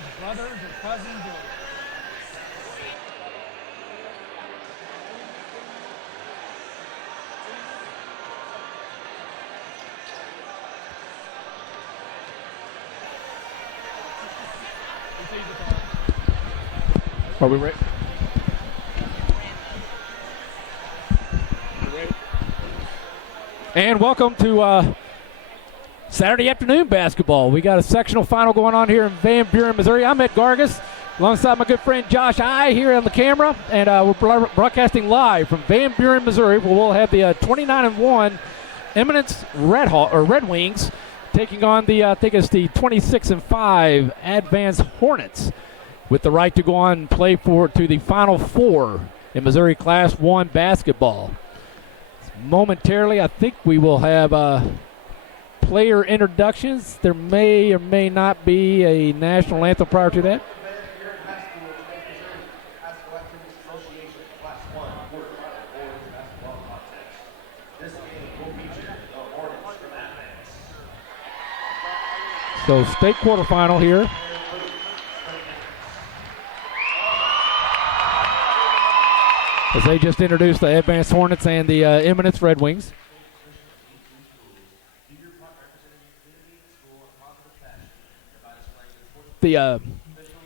age brothers or cousins or Are we ready? And welcome to Saturday afternoon basketball. We got a sectional final going on here in Van Buren, Missouri. I'm Ed Gargas, alongside my good friend Josh I here on the camera, and we're broadcasting live from Van Buren, Missouri, where we'll have the 29-1 Eminence Red Wings taking on the I think it's the 26-5 Advanced Hornets, with the right to go on and play to the Final Four in Missouri Class 1 basketball. Momentarily, I think we will have player introductions. There may or may not be a national anthem prior to that. So state quarterfinal here. As they just introduced the Advanced Hornets and the Eminence Red Wings. The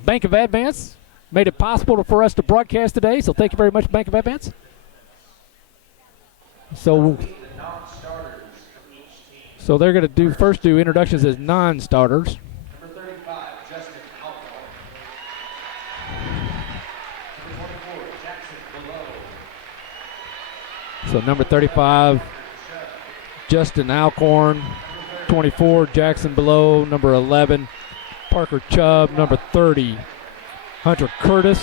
Bank of Advance made it possible for us to broadcast today, so thank you very much, Bank of Advance. So they're going to first do introductions as non-starters. So number 35, Justin Alcorn. 24, Jackson Below. Number 11, Parker Chubb. Number 30, Hunter Curtis.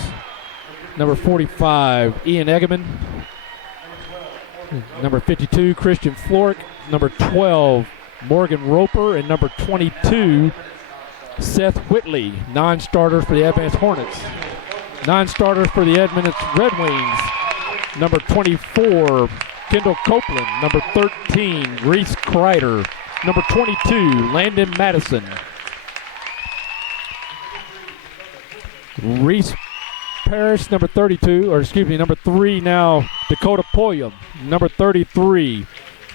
Number 45, Ian Eggeman. Number 52, Christian Florick. Number 12, Morgan Roper. And number 22, Seth Whitley. Non-starters for the Advanced Hornets. Non-starters for the Eminence Red Wings. Number 24, Kendall Copeland. Number 13, Reese Kreider. Number 22, Landon Madison. Reese Parrish, number 3 now, Dakota Pulliam. Number 33,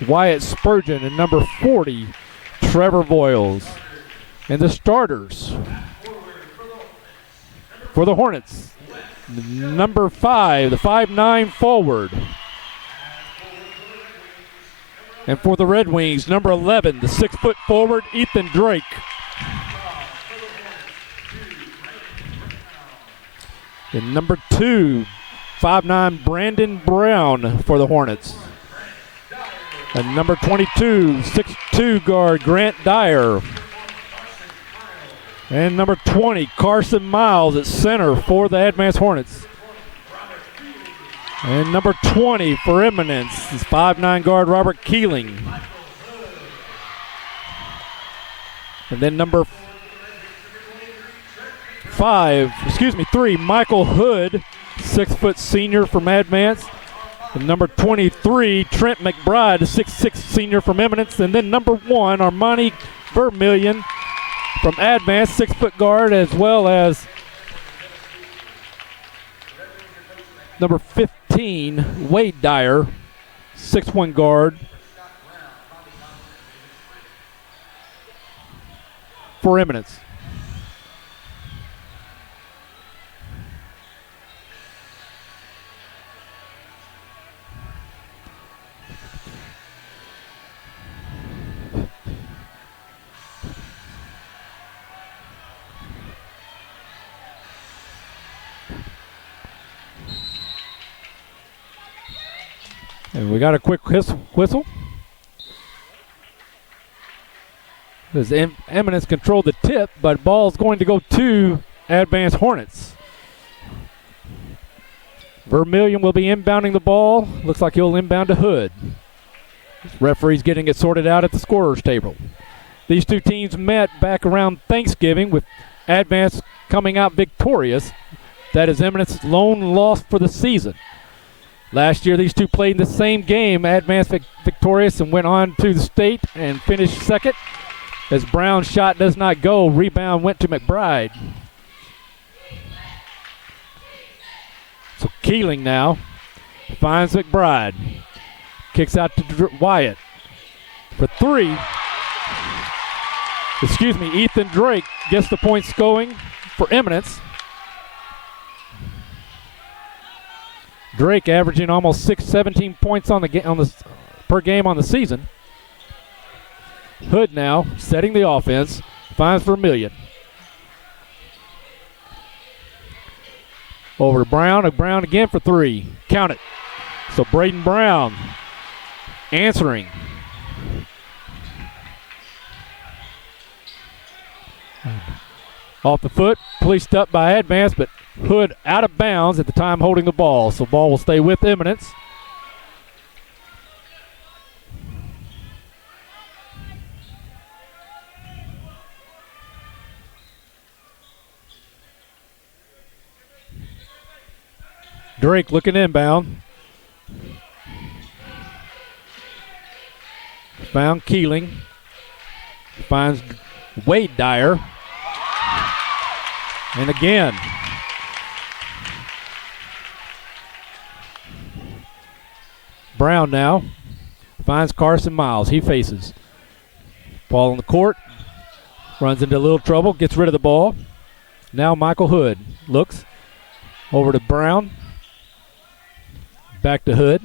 Wyatt Spurgeon. And number 40, Trevor Voiles. And the starters for the Hornets. Number 5, the 5'9" forward. And for the Red Wings, number 11, the 6-foot forward, Ethan Drake. And number 2, 5'9", Brandon Brown for the Hornets. And number 22, 6'2" guard, Grant Dyer. And number 20, Carson Miles at center for the Advanced Hornets. And number 20 for Eminence is 5'9" guard Robert Keeling. And then number 3, Michael Hood, 6-foot senior from Advance. And number 23, Trent McBride, a 6'6" senior from Eminence. And then number 1, Armani Vermillion from Advance, 6-foot guard, as well as number 15, Wade Dyer, 6'1" guard for Eminence. And we got a quick whistle. As Eminence controlled the tip, but ball's going to go to Advanced Hornets. Vermillion will be inbounding the ball. Looks like he'll inbound to Hood. Referee's getting it sorted out at the scorer's table. These two teams met back around Thanksgiving, with Advance coming out victorious. That is Eminence's lone loss for the season. Last year, these two played in the same game. Advanced victorious and went on to the state and finished second. As Brown's shot does not go, rebound went to McBride. Keeling now finds McBride. Kicks out to Wyatt for three. Ethan Drake gets the points going for Eminence. Drake averaging almost 17 points per game on the season. Hood now setting the offense, finds Vermillion. Over to Brown, Brown again for three. Count it. So Braden Brown answering. Off the foot, policed up by Advance, but Hood out of bounds at the time holding the ball. So ball will stay with Eminence. Drake looking inbound. Found Keeling. Finds Wade Dyer. And again. Brown now finds Carson Miles. He faces. Ball on the court. Runs into a little trouble. Gets rid of the ball. Now Michael Hood looks over to Brown. Back to Hood.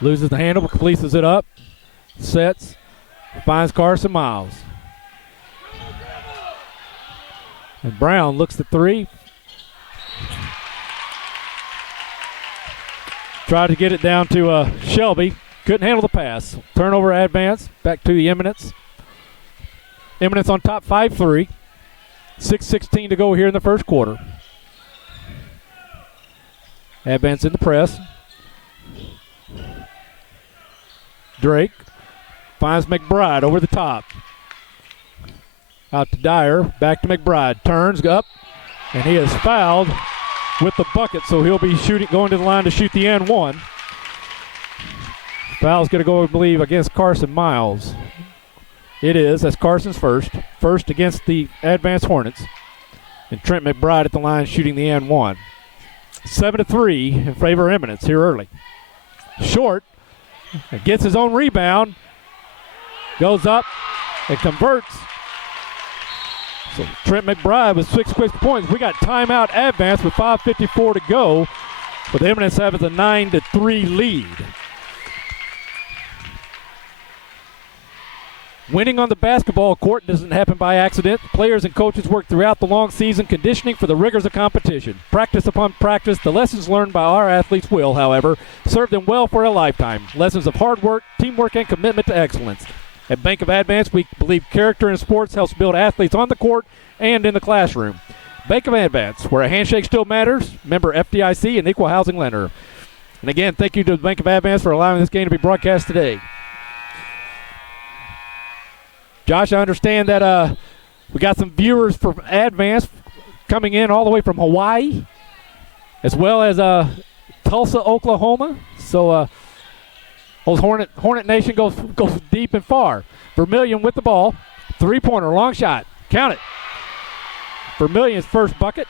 Loses the handle, polices it up. Sets. Finds Carson Miles. And Brown looks at three. Tried to get it down to Shelby. Couldn't handle the pass. Turnover, Advance. Back to the Eminence. Eminence on top 5-3. 6:16 to go here in the first quarter. Advance in the press. Drake finds McBride over the top. Out to Dyer, back to McBride. Turns up, and he is fouled with the bucket, so he'll be going to the line to shoot the N1. Foul's going to go, I believe, against Carson Miles. It is. That's Carson's first. First against the Advance Hornets. And Trent McBride at the line shooting the N1. 7-3 in favor of Eminence here early. Short. Gets his own rebound. Goes up and converts. So Trent McBride with 6 quick points. We got timeout Advance with 5:54 to go. With Eminence having a 9-3 lead. Winning on the basketball court doesn't happen by accident. Players and coaches work throughout the long season conditioning for the rigors of competition. Practice upon practice, the lessons learned by our athletes will, however, serve them well for a lifetime. Lessons of hard work, teamwork, and commitment to excellence. At Bank of Advance, we believe character in sports helps build athletes on the court and in the classroom. Bank of Advance, where a handshake still matters. Member FDIC and equal housing lender. And again, thank you to the Bank of Advance for allowing this game to be broadcast today. Josh, I understand that we got some viewers from Advance coming in all the way from Hawaii, as well as Tulsa, Oklahoma. So those Hornet Nation goes deep and far. Vermillion with the ball. Three-pointer, long shot. Count it. Vermillion's first bucket.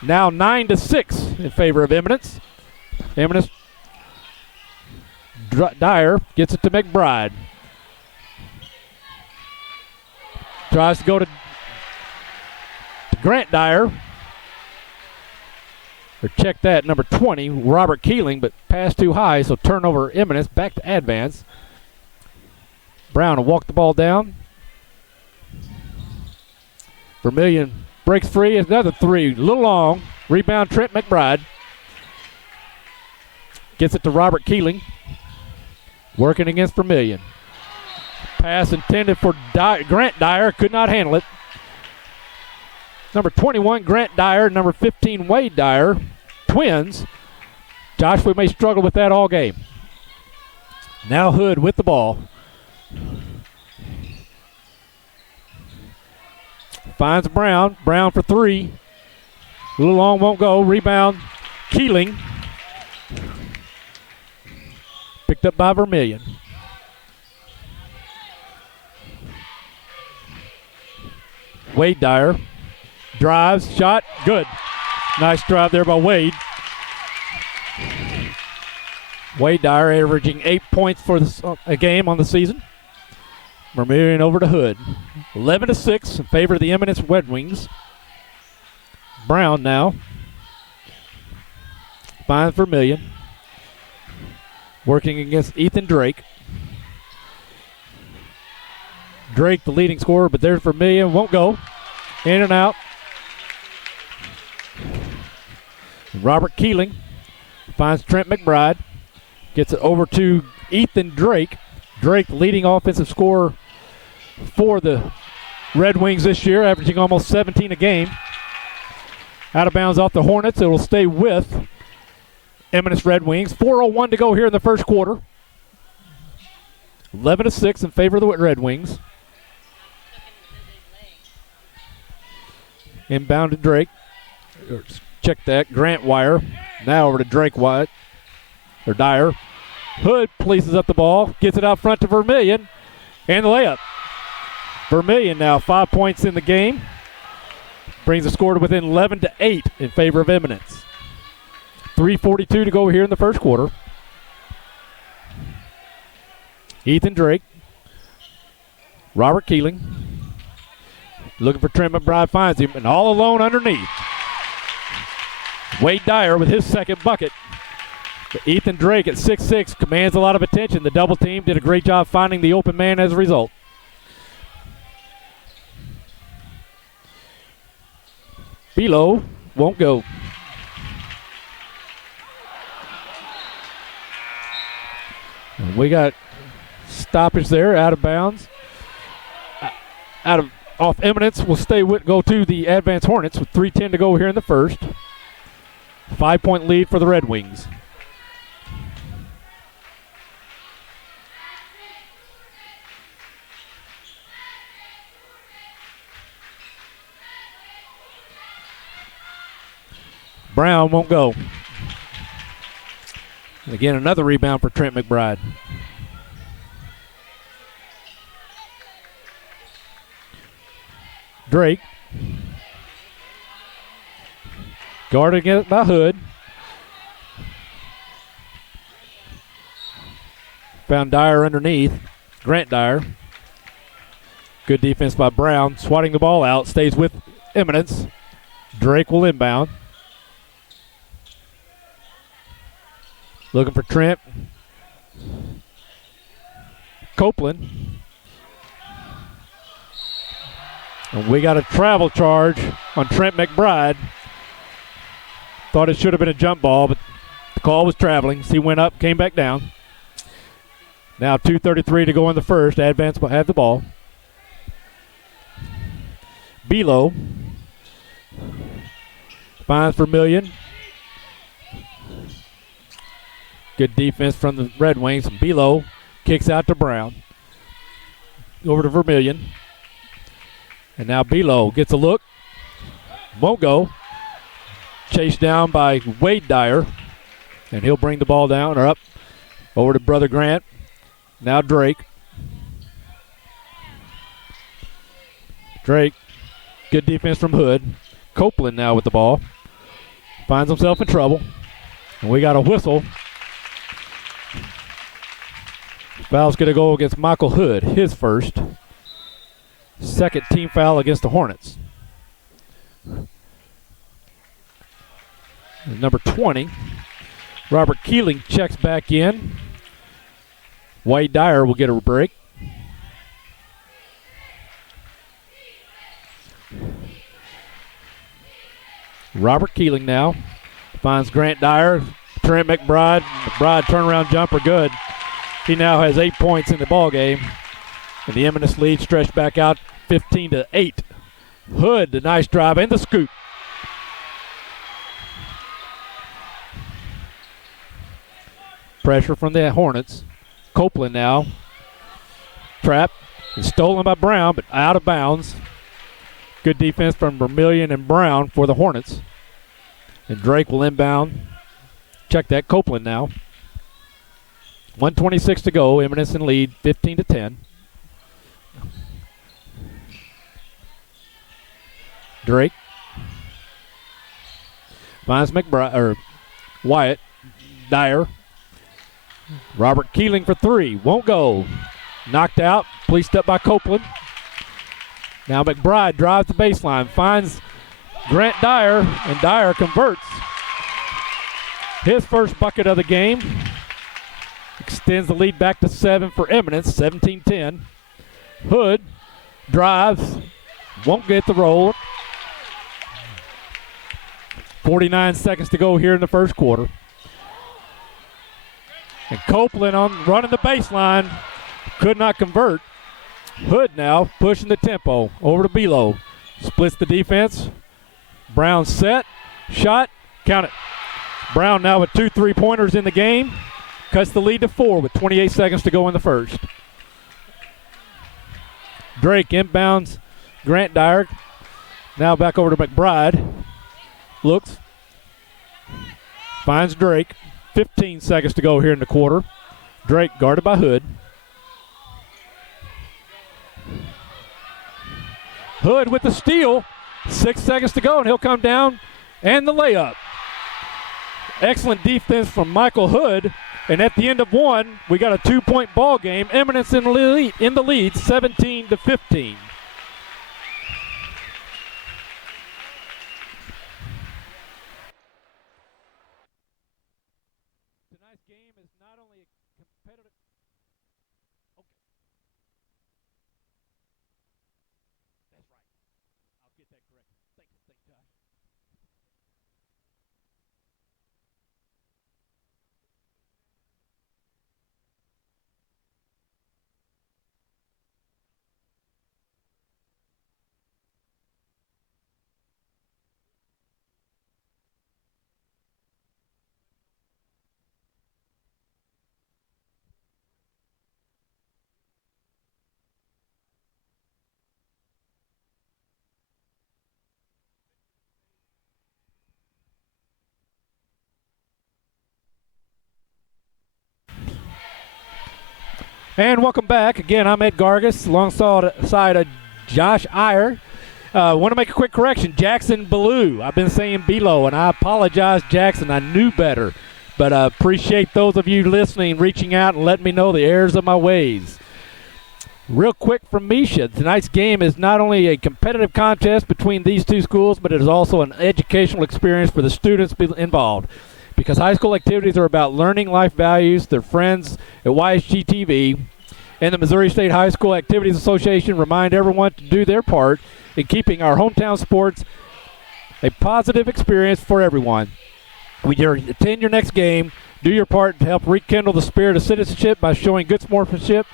Now 9-6 in favor of Eminence. Eminence. Dyer gets it to McBride. Tries to go to Grant Dyer. Or check that, number 20, Robert Keeling, but pass too high, so turnover Eminence. Back to Advance. Brown will walk the ball down. Vermillion breaks free. Another three, a little long. Rebound Trent McBride. Gets it to Robert Keeling. Working against Vermillion. Pass intended for Grant Dyer. Could not handle it. Number 21, Grant Dyer. Number 15, Wade Dyer. Twins. Josh, we may struggle with that all game. Now Hood with the ball. Finds Brown. Brown for three. A little long, won't go. Rebound, Keeling. Picked up by Vermillion. Wade Dyer drives, shot, good. Nice drive there by Wade. Wade Dyer averaging 8 points for a game on the season. Vermillion over to Hood. 11-6 in favor of the Eminence Red Wings. Brown now finds Vermillion. Working against Ethan Drake. Drake the leading scorer, but there's Vermillion. Won't go. In and out. Robert Keeling finds Trent McBride. Gets it over to Ethan Drake. Drake, the leading offensive scorer for the Red Wings this year, averaging almost 17 a game. Out of bounds off the Hornets. It will stay with Eminence Red Wings. 4:01 to go here in the first quarter. 11-6 in favor of the Red Wings. Inbound to Drake. Check that. Grant Wire. Now over to Drake Wyatt. Or Dyer. Hood places up the ball. Gets it out front to Vermillion. And the layup. Vermillion now 5 points in the game. Brings the score to within 11-8 in favor of Eminence. 3:42 to go here in the first quarter. Ethan Drake. Robert Keeling. Looking for Trent McBride, finds him, and all alone underneath. Wade Dyer with his second bucket. But Ethan Drake at 6'6" commands a lot of attention. The double team did a great job finding the open man as a result. Below won't go. And we got stoppage there, out of bounds. Off Eminence will go to the Advance Hornets with 3:10 to go here in the first. 5-point lead for the Red Wings. Brown won't go. And again, another rebound for Trent McBride. Drake. Guarded against by Hood. Found Dyer underneath. Grant Dyer. Good defense by Brown. Swatting the ball out. Stays with Eminence. Drake will inbound. Looking for Trent. Copeland. And we got a travel charge on Trent McBride. Thought it should have been a jump ball, but the call was traveling. So he went up, came back down. Now 2:33 to go in the first. Advance will have the ball. Below finds Vermillion. Good defense from the Red Wings. Below kicks out to Brown. Over to Vermillion. And now Below gets a look. Won't go. Chased down by Wade Dyer. And he'll bring the ball down or up. Over to Brother Grant. Now Drake. Drake. Good defense from Hood. Copeland now with the ball. Finds himself in trouble. And we got a whistle. Foul's going to go against Michael Hood, his first. Second team foul against the Hornets. Number 20, Robert Keeling checks back in. Wade Dyer will get a break. Robert Keeling now finds Grant Dyer. Trent McBride. McBride turnaround jumper good. He now has 8 points in the ball game. And the Eminence lead stretched back out 15-8. Hood, the nice drive and the scoop. Pressure from the Hornets. Copeland now. Trap. It's stolen by Brown, but out of bounds. Good defense from Vermillion and Brown for the Hornets. And Drake will inbound. Check that. Copeland now. 1:26 to go. Eminence in lead, 15-10. Drake. finds Wyatt. Dyer. Robert Keeling for three. Won't go. Knocked out. Policed up by Copeland. Now McBride drives the baseline. Finds Grant Dyer, and Dyer converts. His first bucket of the game. Extends the lead back to 7 for Eminence, 17-10. Hood drives. Won't get the roll. 49 seconds to go here in the first quarter. And Copeland on running the baseline. Could not convert. Hood now pushing the tempo over to Belo. Splits the defense. Brown set. Shot. Count it. Brown now with 2 3-pointers in the game. Cuts the lead to 4 with 28 seconds to go in the first. Drake inbounds Grant Dyer. Now back over to McBride. Looks. Finds Drake. 15 seconds to go here in the quarter. Drake guarded by Hood. Hood with the steal. 6 seconds to go, and he'll come down and the layup. Excellent defense from Michael Hood. And at the end of one, we got a 2-point ball game. Eminence in the lead, 17-15. Tonight's game is not only competitive. Okay. That's right. I'll get that correct. Thanks, Josh. And welcome back. Again, I'm Ed Gargis alongside Josh Iyer. Want to make a quick correction. Jackson Ballou. I've been saying Belo, and I apologize, Jackson. I knew better. But I appreciate those of you listening, reaching out, and letting me know the errors of my ways. Real quick from Misha. Tonight's game is not only a competitive contest between these two schools, but it is also an educational experience for the students involved. Because high school activities are about learning life values, their friends at YSG-TV and the Missouri State High School Activities Association remind everyone to do their part in keeping our hometown sports a positive experience for everyone. When you attend your next game, do your part to help rekindle the spirit of citizenship by showing good sportsmanship.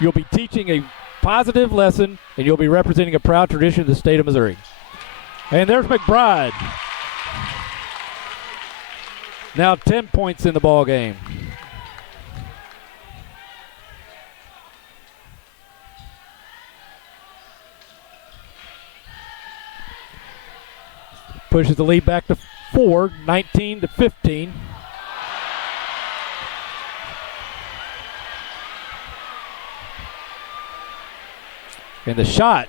You'll be teaching a positive lesson, and you'll be representing a proud tradition of the state of Missouri. And there's McBride. Now 10 points in the ball game. Pushes the lead back to 4, 19-15. And the shot.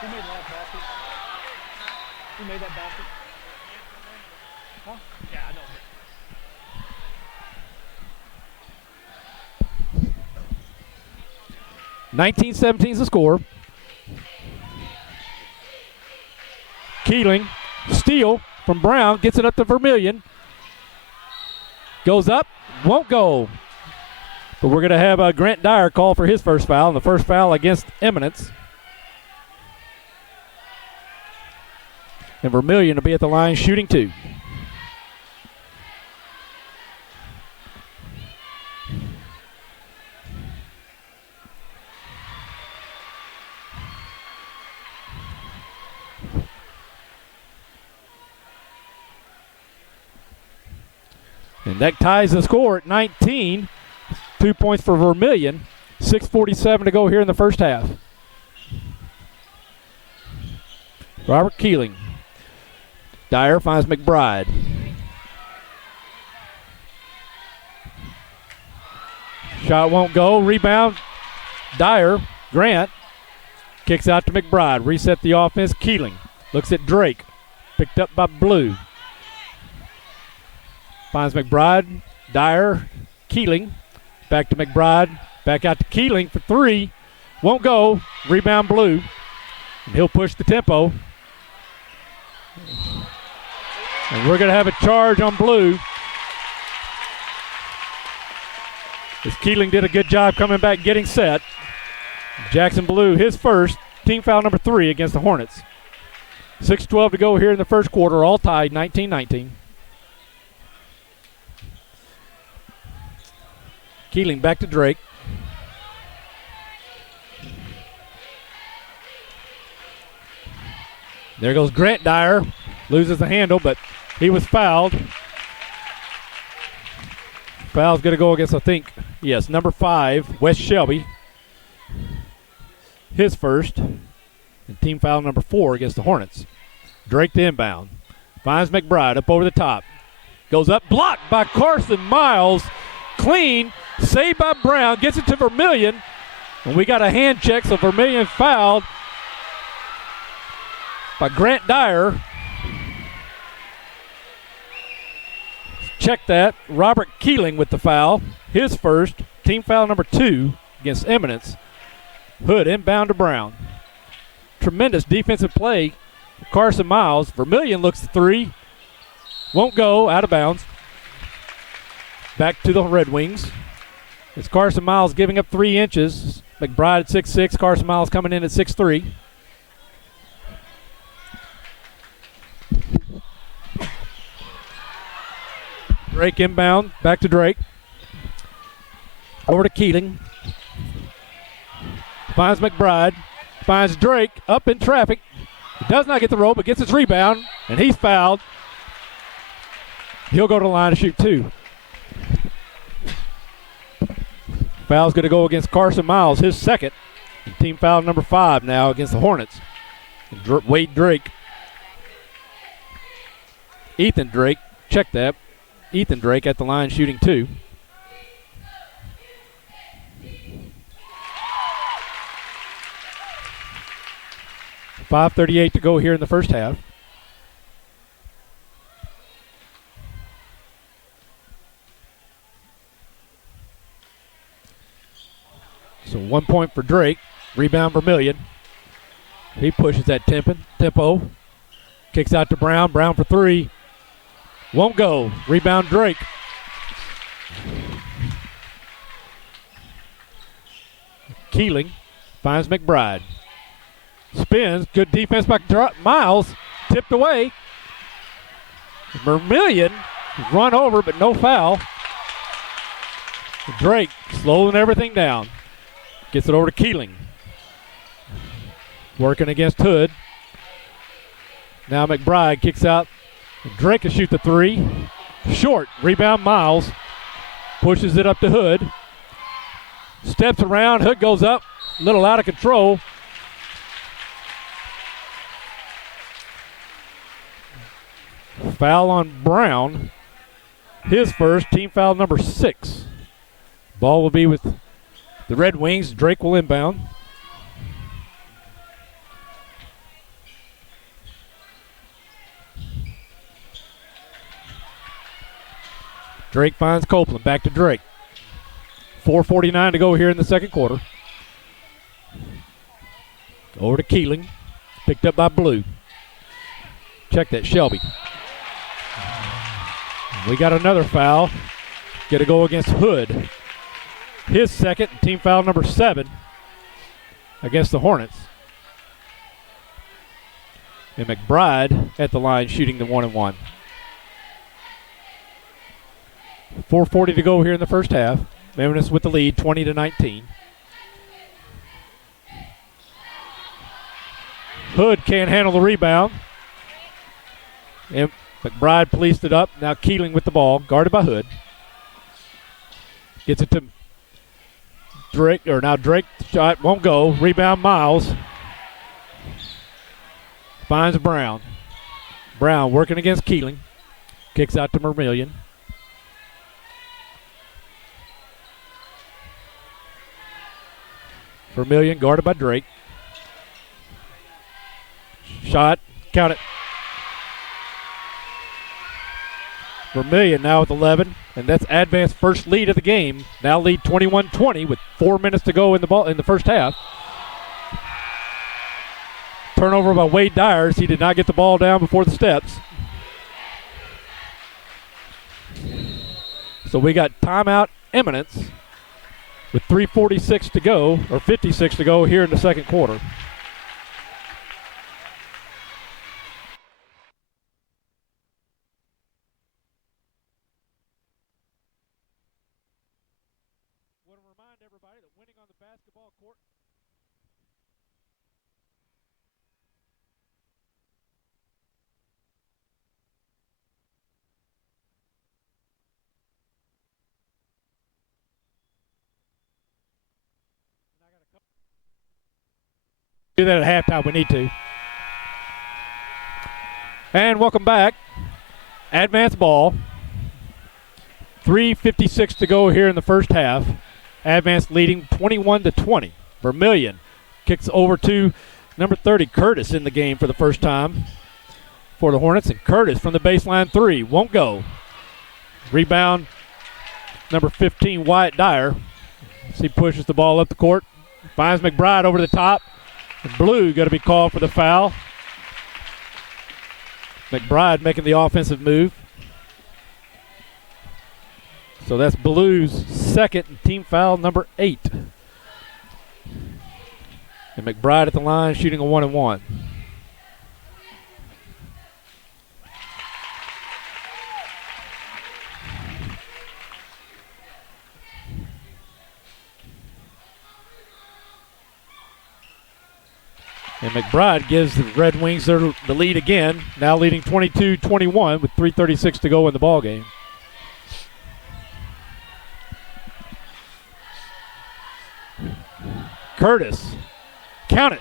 Who made that basket? Who made that basket? Huh? Yeah, I know. 19-17 is the score. Keeling, steal from Brown, gets it up to Vermillion. Goes up, won't go. But we're going to have Grant Dyer call for his first foul, and the first foul against Eminence. And Vermillion will be at the line shooting 2. And that ties the score at 19. 2 points for Vermillion. 6:47 to go here in the first half. Robert Keeling. Dyer finds McBride. Shot won't go. Rebound. Dyer. Grant. Kicks out to McBride. Reset the offense. Keeling. Looks at Drake. Picked up by Blue. Finds McBride. Dyer. Keeling. Back to McBride. Back out to Keeling for three. Won't go. Rebound Blue. And he'll push the tempo. And we're going to have a charge on Blue. As Keeling did a good job coming back getting set. Jackson Blue, his first, team foul number 3 against the Hornets. 6:12 to go here in the first quarter, all tied 19-19. Keeling back to Drake. There goes Grant Dyer. Loses the handle, but he was fouled. Foul's going to go against, I think, yes, number 5, Wes Shelby. His first. And team foul number 4 against the Hornets. Drake the inbound. Finds McBride up over the top. Goes up, blocked by Carson Miles. Clean, saved by Brown. Gets it to Vermillion. And we got a hand check, so Vermillion fouled by Grant Dyer. Check that. Robert Keeling with the foul. His first. Team foul number 2 against Eminence. Hood inbound to Brown. Tremendous defensive play. Carson Miles. Vermillion looks the three. Won't go. Out of bounds. Back to the Red Wings. It's Carson Miles giving up 3 inches. McBride at 6'6". Carson Miles coming in at 6'3". Drake inbound. Back to Drake. Over to Keeling. Finds McBride. Finds Drake up in traffic. He does not get the roll, but gets his rebound, and he's fouled. He'll go to the line to shoot 2. Foul's going to go against Carson Miles, his second. And team foul number 5 now against the Hornets. Wade Drake. Ethan Drake. Check that. Ethan Drake at the line shooting 2. .538 to go here in the first half. So 1 point for Drake. Rebound Vermillion. He pushes that tempo. Kicks out to Brown. Brown for 3. Won't go. Rebound Drake. Keeling finds McBride. Spins. Good defense by Miles. Tipped away. Vermillion run over, but no foul. Drake slowing everything down. Gets it over to Keeling. Working against Hood. Now McBride kicks out. Drake will shoot the 3. Short. Rebound Miles. Pushes it up to Hood. Steps around. Hood goes up. A little out of control. Foul on Brown. His first. Team foul number 6. Ball will be with the Red Wings. Drake will inbound. Drake finds Copeland. Back to Drake. 4:49 to go here in the second quarter. Over to Keeling. Picked up by Blue. Check that, Shelby. We got another foul. Going to go against Hood. His second, team foul number 7 against the Hornets. And McBride at the line shooting the 1-and-1. 4:40 to go here in the first half. Eminence with the lead, 20-19. Hood can't handle the rebound. And McBride policed it up. Now Keeling with the ball, guarded by Hood. Gets it to Drake, or now Drake shot won't go. Rebound Miles. Finds Brown. Brown working against Keeling. Kicks out to Vermillion. Vermillion guarded by Drake. Shot, count it. Vermillion now with 11, and that's Advance's first lead of the game. Now lead 21-20 with 4 minutes to go in the first half. Turnover by Wade Dyers. He did not get the ball down before the steps. So we got timeout Eminence with 3:46 to go, or 56 to go here in the second quarter. Want to remind everybody that winning on the basketball court do that at halftime. We need to. And welcome back. Advance ball. 3:56 to go here in the first half. Advance leading 21-20. Vermillion kicks over to number 30, Curtis, in the game for the first time for the Hornets. And Curtis from the baseline three won't go. Rebound, number 15, Wyatt Dyer. As he pushes the ball up the court. Finds McBride over the top. And Blue going to be called for the foul. McBride making the offensive move. So that's Blue's second team foul, number 8. And McBride at the line shooting a 1-and-1. And McBride gives the Red Wings the lead again, now leading 22-21 with 3:36 to go in the ball game. Curtis, count it.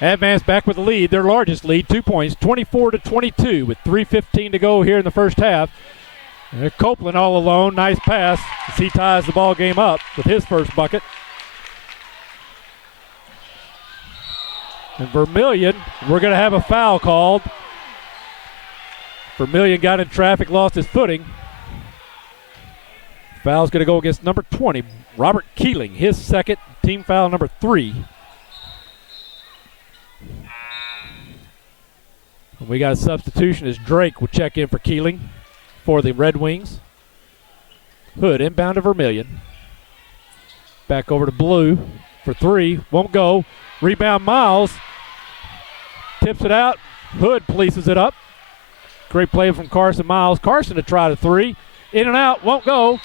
Advance back with the lead, their largest lead, 2 points, 24-22 with 3:15 to go here in the first half. And Copeland all alone, nice pass as he ties the ball game up with his first bucket. And Vermillion, we're going to have a foul called. Vermillion got in traffic, lost his footing. Foul's going to go against number 20, Robert Keeling, his second, team foul number 3. And we got a substitution as Drake will check in for Keeling for the Red Wings. Hood inbound to Vermillion. Back over to Blue for 3, won't go. Rebound Miles, tips it out. Hood polices it up. Great play from Carson Miles. Carson to try the 3, in and out, won't go.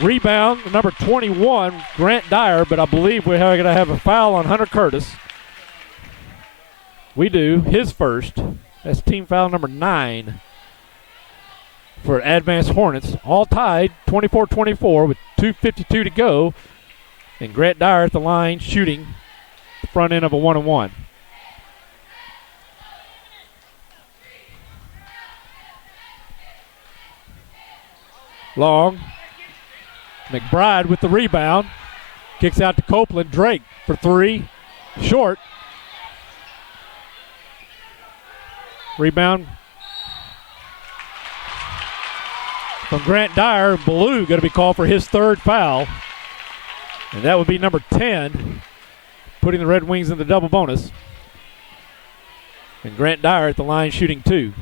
Rebound, number 21, Grant Dyer, but I believe we're going to have a foul on Hunter Curtis. We do, his first. That's team foul number 9 for Advanced Hornets. All tied, 24-24 with 2:52 to go. And Grant Dyer at the line shooting the front end of a 1-and-1. Long. McBride with the rebound. Kicks out to Copeland. Drake for 3. Short. Rebound from Grant Dyer. Blue going to be called for his third foul. And that would be number 10, putting the Red Wings in the double bonus. And Grant Dyer at the line shooting 2.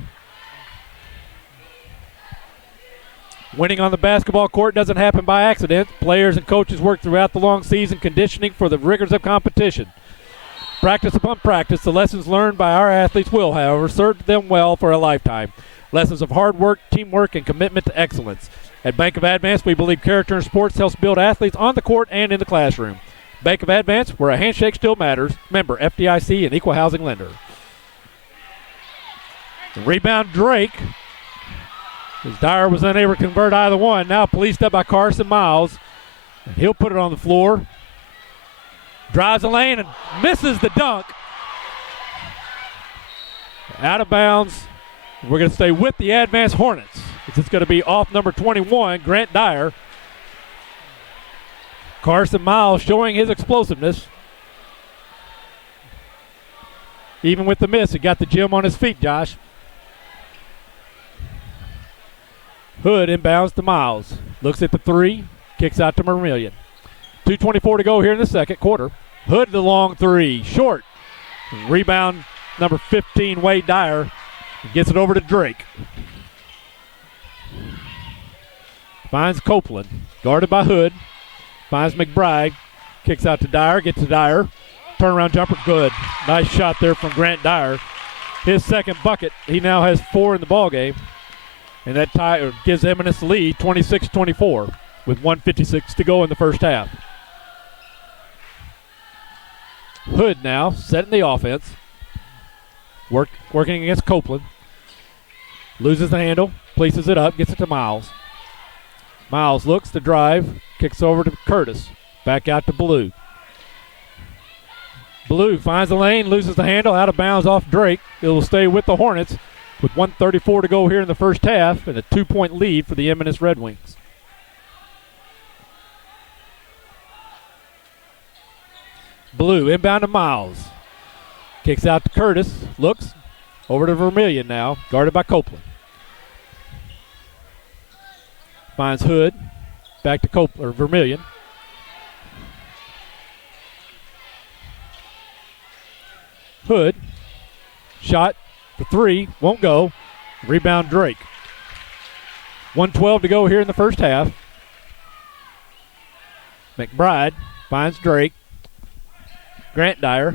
Winning on the basketball court doesn't happen by accident. Players and coaches work throughout the long season conditioning for the rigors of competition. Practice upon practice, the lessons learned by our athletes will, however, serve them well for a lifetime. Lessons of hard work, teamwork, and commitment to excellence. At Bank of Advance, we believe character in sports helps build athletes on the court and in the classroom. Bank of Advance, where a handshake still matters. Member FDIC and equal housing lender. Rebound Drake. As Dyer was unable to convert either one. Now policed up by Carson Miles. And he'll put it on the floor. Drives the lane and misses the dunk. Out of bounds. We're going to stay with the Advance Hornets. It's going to be off number 21, Grant Dyer. Carson Miles showing his explosiveness. Even with the miss, he got the gym on his feet, Josh. Hood inbounds to Miles. Looks at the three, kicks out to Vermillion. 2:24 to go here in the second quarter. Hood the long three, short. Rebound number 15, Wade Dyer. Gets it over to Drake. Finds Copeland, guarded by Hood. Finds McBride, kicks out to Dyer, gets to Dyer. Turnaround jumper, good. Nice shot there from Grant Dyer. His second bucket. He now has 4 in the ballgame. And that gives Eminence the lead, 26-24, with 1:56 to go in the first half. Hood now setting the offense. Working against Copeland. Loses the handle, places it up, gets it to Miles. Miles looks to drive, kicks over to Curtis. Back out to Blue. Blue finds the lane, loses the handle, out of bounds off Drake. It will stay with the Hornets with 1:34 to go here in the first half and a 2-point lead for the Eminence Red Wings. Blue inbound to Miles. Kicks out to Curtis, looks over to Vermillion now, guarded by Copeland. Finds Hood, back to Vermillion. Hood, shot for 3, won't go. Rebound Drake. 1:12 to go here in the first half. McBride finds Drake. Grant Dyer.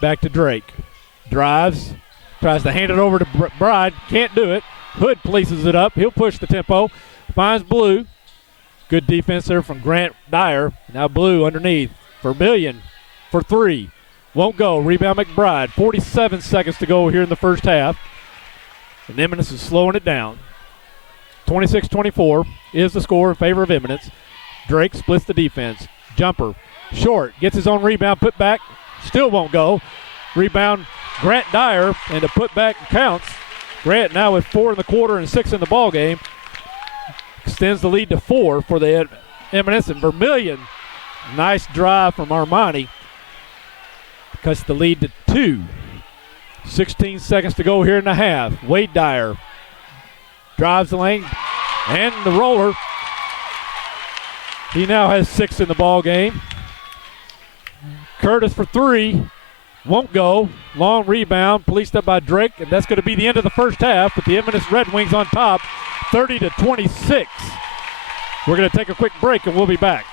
Back to Drake. Drives, tries to hand it over to Bride, can't do it. Hood places it up. He'll push the tempo. Finds Blue. Good defense there from Grant Dyer. Now Blue underneath. Vermillion for 3. Won't go. Rebound McBride. 47 seconds to go here in the first half. And Eminence is slowing it down. 26-24 is the score in favor of Eminence. Drake splits the defense. Jumper. Short. Gets his own rebound. Put back. Still won't go. Rebound Grant Dyer. And the put back counts. Grant now with 4 in the quarter and 6 in the ball game. Extends the lead to 4 for the Eminence. And Vermillion. Nice drive from Armani. Cuts the lead to 2. 16 seconds to go here in the half. Wade Dyer drives the lane and the roller. He now has 6 in the ball game. Curtis for 3. Won't go. Long rebound, policed up by Drake, and that's going to be the end of the first half with the Eminence Red Wings on top, 30-26. We're going to take a quick break, and we'll be back.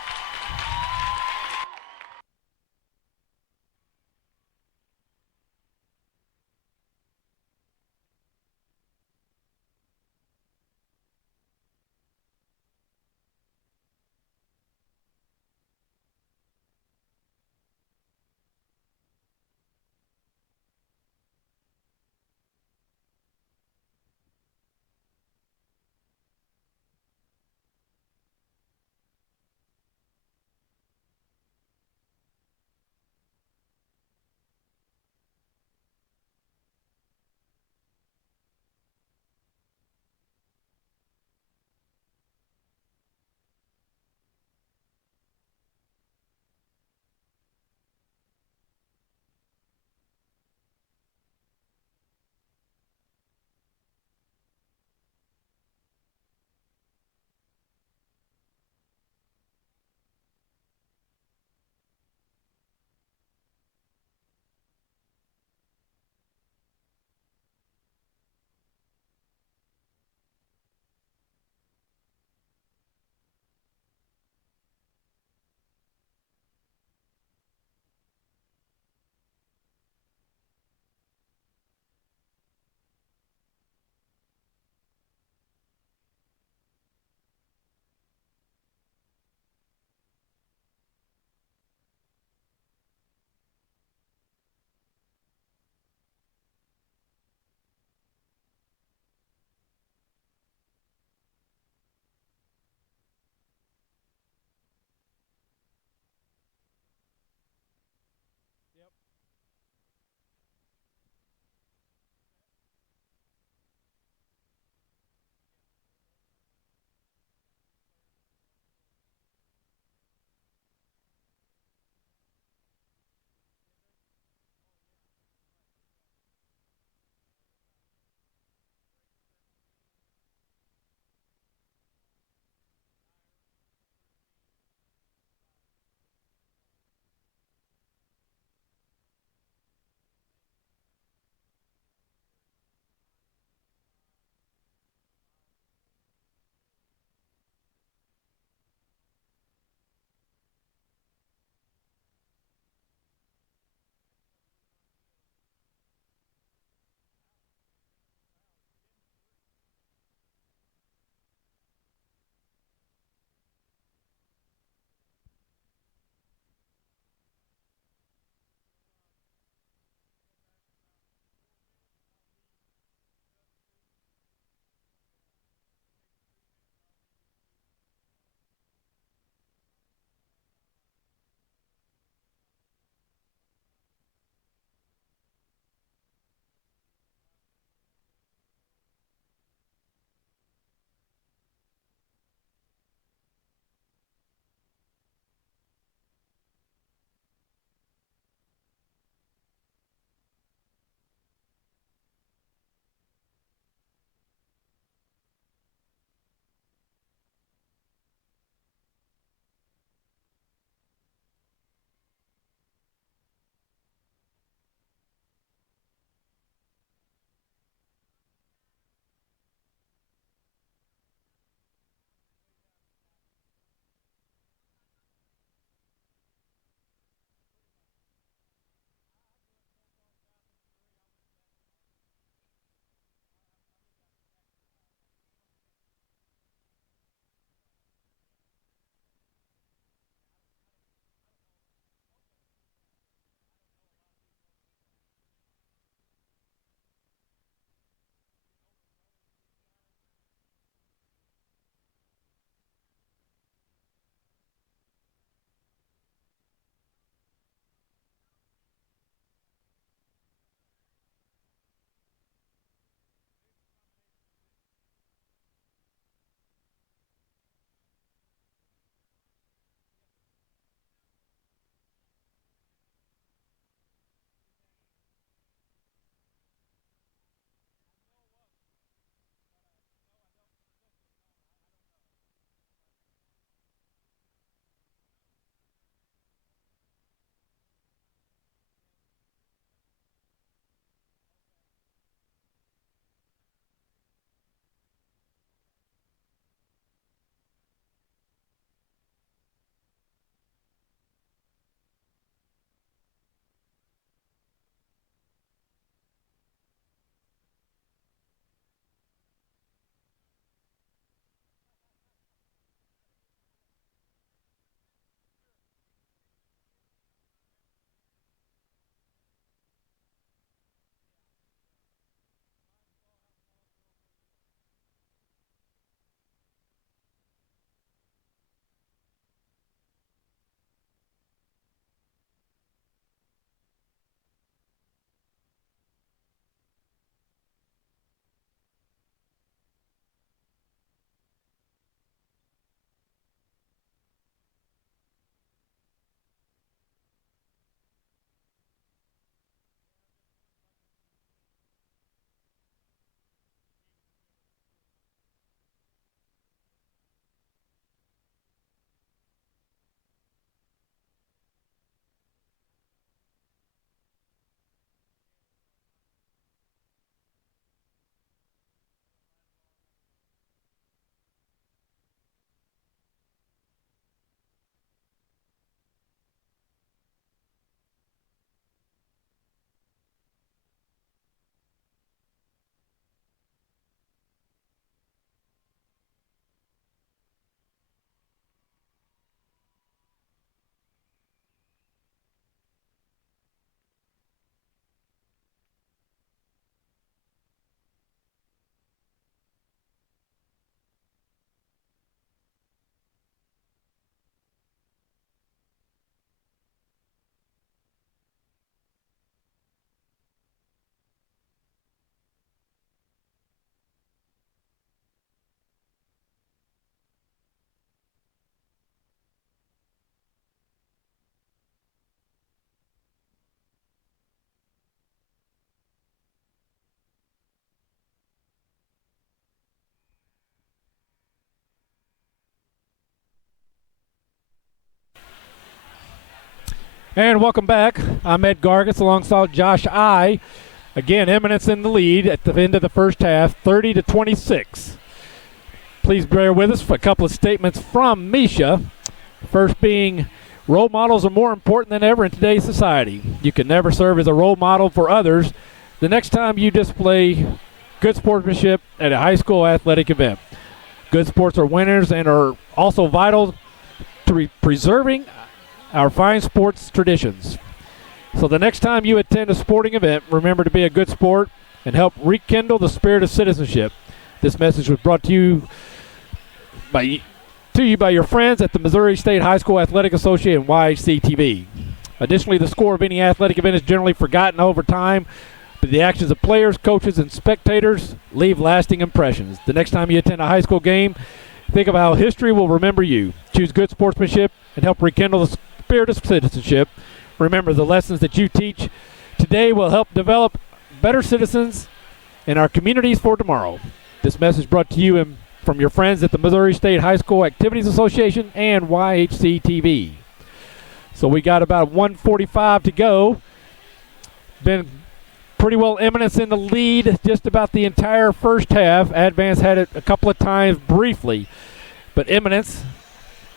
And welcome back. I'm Ed Gargis alongside Josh I. Again, Eminence in the lead at the end of the first half, 30-26. Please bear with us for a couple of statements from Misha. First being, role models are more important than ever in today's society. You can never serve as a role model for others the next time you display good sportsmanship at a high school athletic event. Good sports are winners and are also vital to preserving our fine sports traditions. So the next time you attend a sporting event, remember to be a good sport and help rekindle the spirit of citizenship. This message was brought to you by your friends at the Missouri State High School Athletic Association and YHC-TV. Additionally, the score of any athletic event is generally forgotten over time, but the actions of players, coaches, and spectators leave lasting impressions. The next time you attend a high school game, think of how history will remember you. Choose good sportsmanship and help rekindle the spirit of citizenship. Remember, the lessons that you teach today will help develop better citizens in our communities for tomorrow. This message brought to you from your friends at the Missouri State High School Activities Association and YHC-TV. So we got about 1:45 to go. Been pretty well Eminence in the lead just about the entire first half. Advance had it a couple of times briefly, but Eminence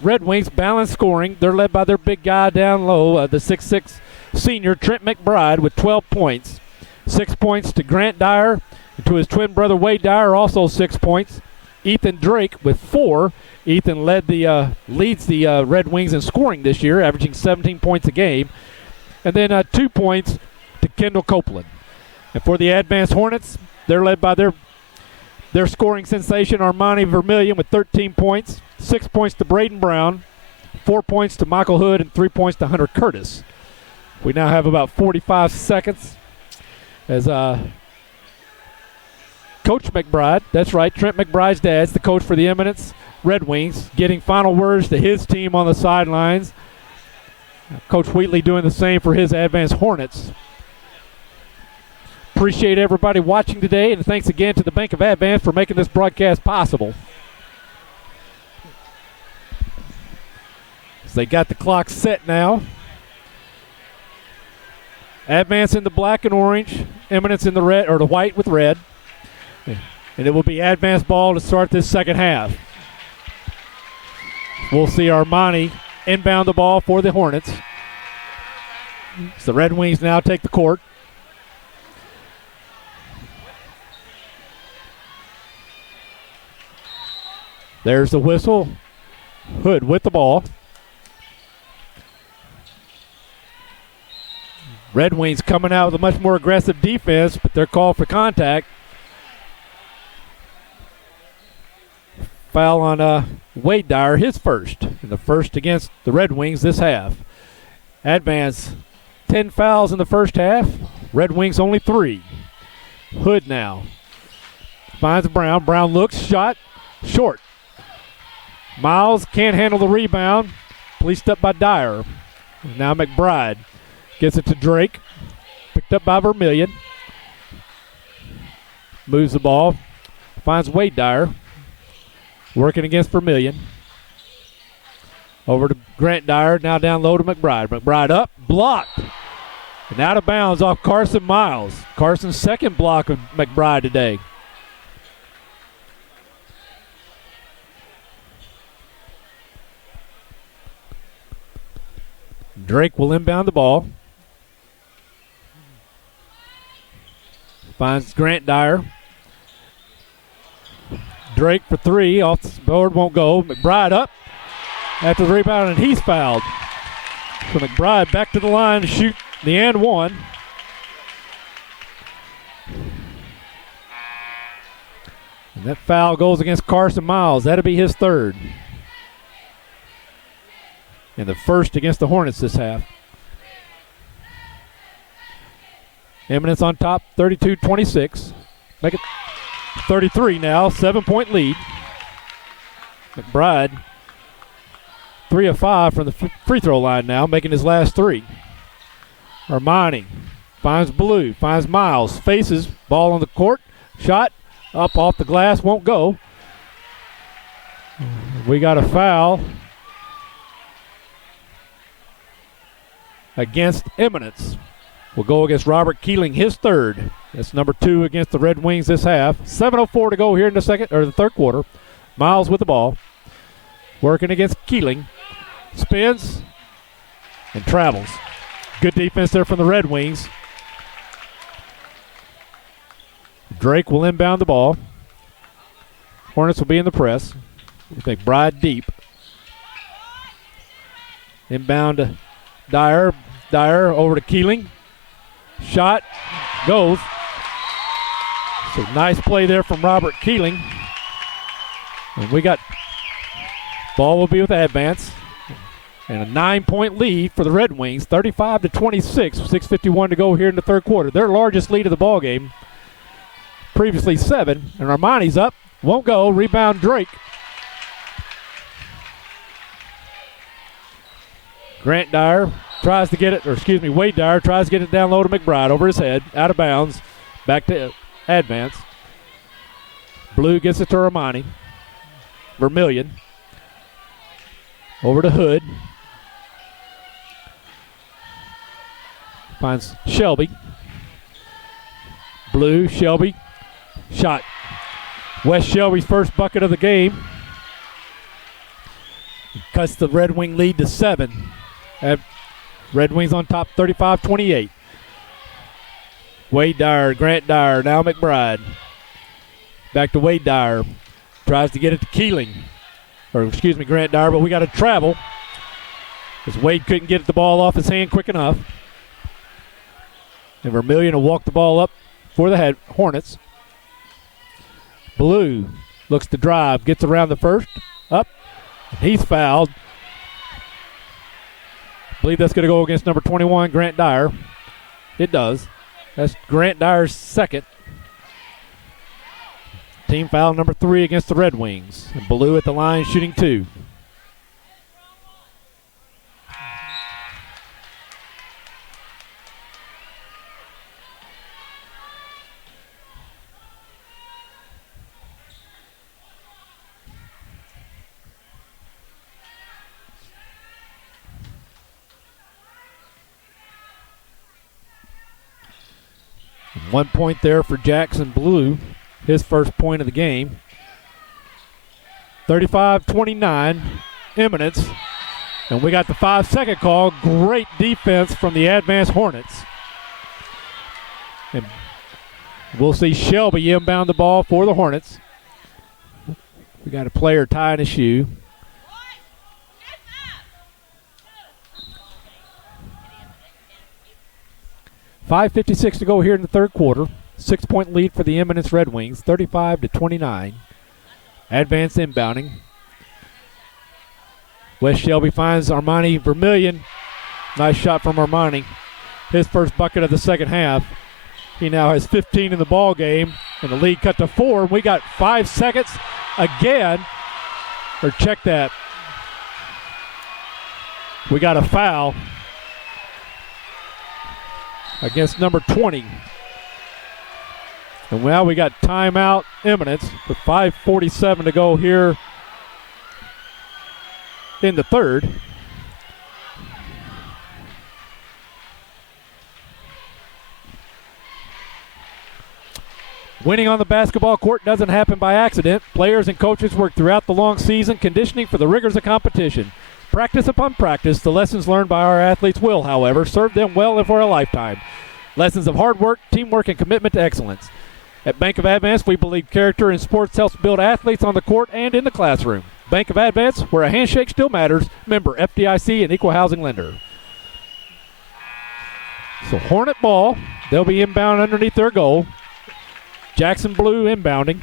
Red Wings balance scoring. They're led by their big guy down low, the 6'6 senior Trent McBride with 12 points. 6 points to Grant Dyer, and to his twin brother Wade Dyer, also 6 points. Ethan Drake with 4. Ethan leads the Red Wings in scoring this year, averaging 17 points a game. And then 2 points to Kendall Copeland. And for the Advanced Hornets, they're led by their scoring sensation, Armani Vermillion, with 13 points. 6 points to Braden Brown, 4 points to Michael Hood, and 3 points to Hunter Curtis. We now have about 45 seconds as Coach McBride, that's right, Trent McBride's dad's the coach for the Eminence Red Wings, getting final words to his team on the sidelines. Coach Wheatley doing the same for his Advanced Hornets. Appreciate everybody watching today, and thanks again to the Bank of Advance for making this broadcast possible. So they got the clock set now. Advance in the black and orange, Eminence in the red, or the white with red. And it will be Advance ball to start this second half. We'll see Armani inbound the ball for the Hornets. So the Red Wings now take the court. There's the whistle. Hood with the ball. Red Wings coming out with a much more aggressive defense, but they're called for contact. Foul on Wade Dyer, his first, and the first against the Red Wings this half. Advance, 10 fouls in the first half. Red Wings only 3. Hood now finds Brown. Brown looks, shot, short. Miles can't handle the rebound. Policed up by Dyer. Now McBride gets it to Drake. Picked up by Vermillion. Moves the ball. Finds Wade Dyer. Working against Vermillion. Over to Grant Dyer. Now down low to McBride. McBride up. Blocked. And out of bounds off Carson Miles. Carson's second block of McBride today. Drake will inbound the ball. Finds Grant Dyer. Drake for 3. Off the board, won't go. McBride up after the rebound, and he's fouled. So McBride back to the line to shoot the and one. And that foul goes against Carson Miles. That'll be his third. And the first against the Hornets this half. Eminence on top, 32-26. Make it 33 now, 7-point lead. McBride, 3 of 5 from the free throw line now, making his last 3. Armani finds Blue, finds Miles, faces, ball on the court, shot, up off the glass, won't go. We got a foul. against Eminence. Will go against Robert Keeling, his third. That's number 2 against the Red Wings this half. 7:04 to go here in the third quarter. Miles with the ball. Working against Keeling. Spins and travels. Good defense there from the Red Wings. Drake will inbound the ball. Hornets will be in the press. McBride deep. Inbound to Dyer. Dyer over to Keeling. Shot goes. So nice play there from Robert Keeling. And we got ball will be with Advance. And a 9-point lead for the Red Wings, 35-26, 6:51 to go here in the third quarter. Their largest lead of the ball game. Previously 7, and Armani's up. Won't go. Rebound Drake. Wade Dyer tries to get it down low to McBride over his head, out of bounds, back to Advance. Blue gets it to Armani. Vermillion. Over to Hood. Finds Shelby. Blue, Shelby. Shot. West Shelby's first bucket of the game. Cuts the Red Wing lead to 7. Red Wings on top 35-28. Wade Dyer, Grant Dyer, now McBride. Back to Wade Dyer. Tries to get it to Keeling. Grant Dyer, but we got to travel. As Wade couldn't get the ball off his hand quick enough. And Vermillion will walk the ball up for the Hornets. Blue looks to drive, gets around the first, up, and he's fouled. I believe that's going to go against number 21, Grant Dyer. It does. That's Grant Dyer's second. Team foul number 3 against the Red Wings. And Blue at the line shooting 2. One point there for Jackson Blue, his first point of the game. 35-29, Eminence. And we got the 5-second call. Great defense from the Advanced Hornets. And we'll see Shelby inbound the ball for the Hornets. We got a player tying a shoe. .56 to go here in the third quarter. 6-point lead for the Eminence Red Wings, 35-29. Advance inbounding. West Shelby finds Armani Vermillion. Nice shot from Armani. His first bucket of the second half. He now has 15 in the ball game, and the lead cut to 4. We got 5 seconds again. Or check that. We got a foul against number 20. And now we got timeout Eminence with 5:47 to go here in the third. Winning on the basketball court doesn't happen by accident. Players and coaches work throughout the long season conditioning for the rigors of competition. Practice upon practice, the lessons learned by our athletes will, however, serve them well and for a lifetime. Lessons of hard work, teamwork, and commitment to excellence. At Bank of Advance, we believe character in sports helps build athletes on the court and in the classroom. Bank of Advance, where a handshake still matters. Member FDIC and Equal Housing Lender. So Hornet ball. They'll be inbound underneath their goal. Jackson Blue inbounding.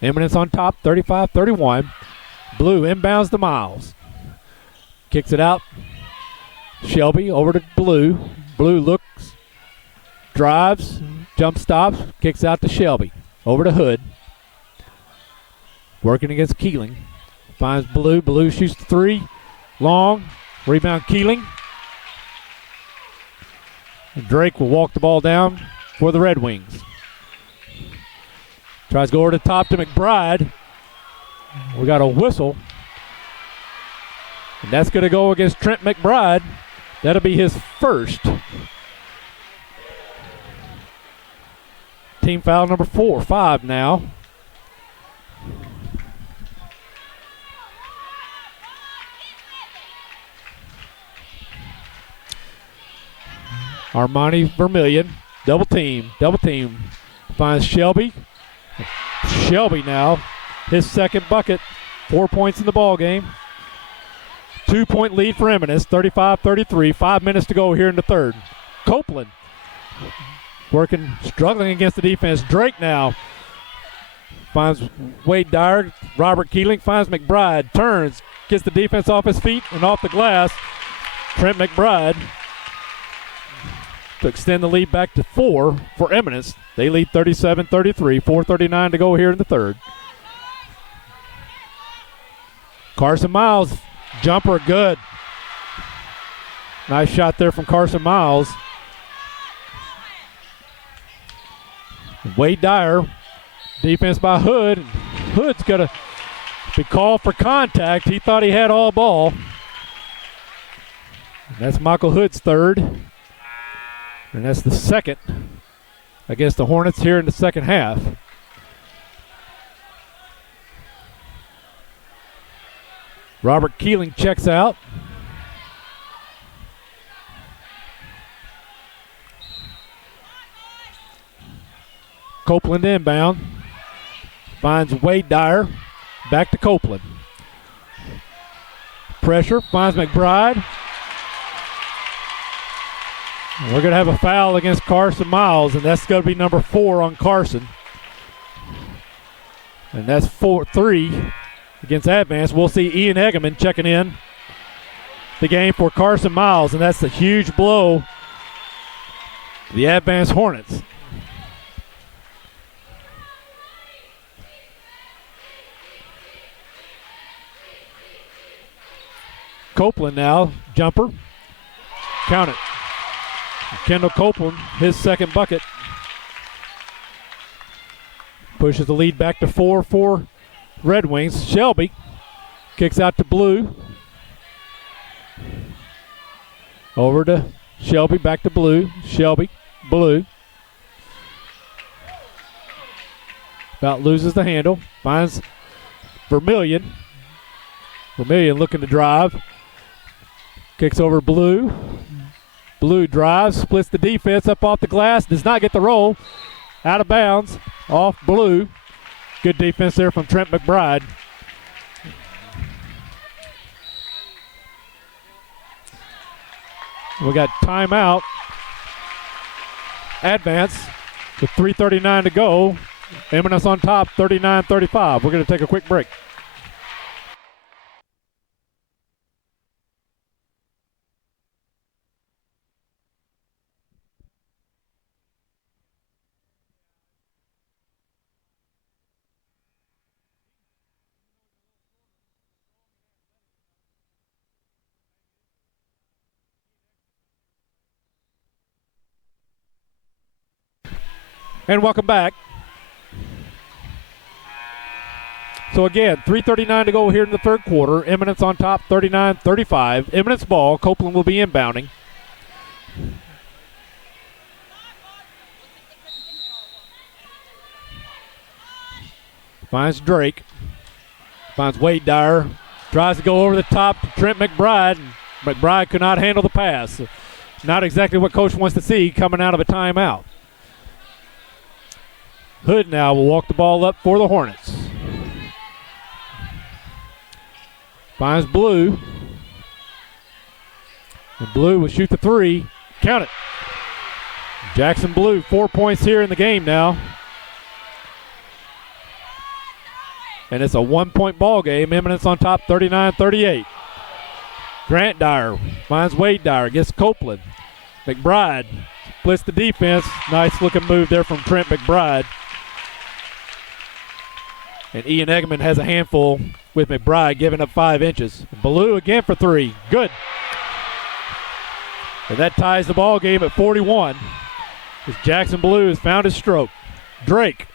Eminence on top, 35-31. Blue inbounds to Miles. Kicks it out. Shelby over to Blue. Blue looks, drives, jump stops, kicks out to Shelby. Over to Hood. Working against Keeling. Finds Blue. Blue shoots the 3. Long. Rebound Keeling. And Drake will walk the ball down for the Red Wings. Tries to go over the top to McBride. We got a whistle. And that's going to go against Trent McBride. That'll be his first. Team foul number 5 now. Armani Vermillion, double team. Finds Shelby. Shelby now, his second bucket. 4 points in the ball game. 2-point lead for Eminence, 35-33. 5 minutes to go here in the third. Copeland struggling against the defense. Drake now finds Wade Dyer. Robert Keeling finds McBride. Turns, gets the defense off his feet and off the glass. Trent McBride to extend the lead back to 4 for Eminence. They lead 37-33. 4:39 to go here in the third. Carson Miles, jumper good. Nice shot there from Carson Miles. Wade Dyer, defense by Hood. Hood's going to be called for contact. He thought he had all ball. That's Michael Hood's third. And that's the second against the Hornets here in the second half. Robert Keeling checks out. Copeland inbound. Finds Wade Dyer. Back to Copeland. Pressure. Finds McBride. We're going to have a foul against Carson Miles, and that's going to be number 4 on Carson. And that's 4-3 against Advance. We'll see Ian Egeman checking in the game for Carson Miles, and that's a huge blow to the Advance Hornets. Copeland now, jumper. Count it. Kendall Copeland, his second bucket. Pushes the lead back to 4 for Red Wings. Shelby kicks out to Blue. Over to Shelby, back to Blue. Shelby, Blue. About loses the handle. Finds Vermillion. Vermillion looking to drive. Kicks over Blue. Blue drives, splits the defense up off the glass. Does not get the roll. Out of bounds. Off Blue. Good defense there from Trent McBride. We got timeout. Advance with 3:39 to go. Eminence on top, 39-35. We're going to take a quick break. And welcome back. So again, 3:39 to go here in the third quarter. Eminence on top, 39-35. Eminence ball. Copeland will be inbounding. Finds Drake. Finds Wade Dyer. Tries to go over the top to Trent McBride. McBride could not handle the pass. Not exactly what coach wants to see coming out of a timeout. Hood now will walk the ball up for the Hornets. Finds Blue. And Blue will shoot the three. Count it. Jackson Blue, 4 points here in the game now. And it's a 1-point ball game. Eminence on top, 39-38. Grant Dyer finds Wade Dyer, gets Copeland. McBride splits the defense. Nice looking move there from Trent McBride. And Ian Eggman has a handful with McBride, giving up 5 inches. Blue again for 3. Good. And that ties the ball game at 41. As Jackson Blue has found his stroke. Drake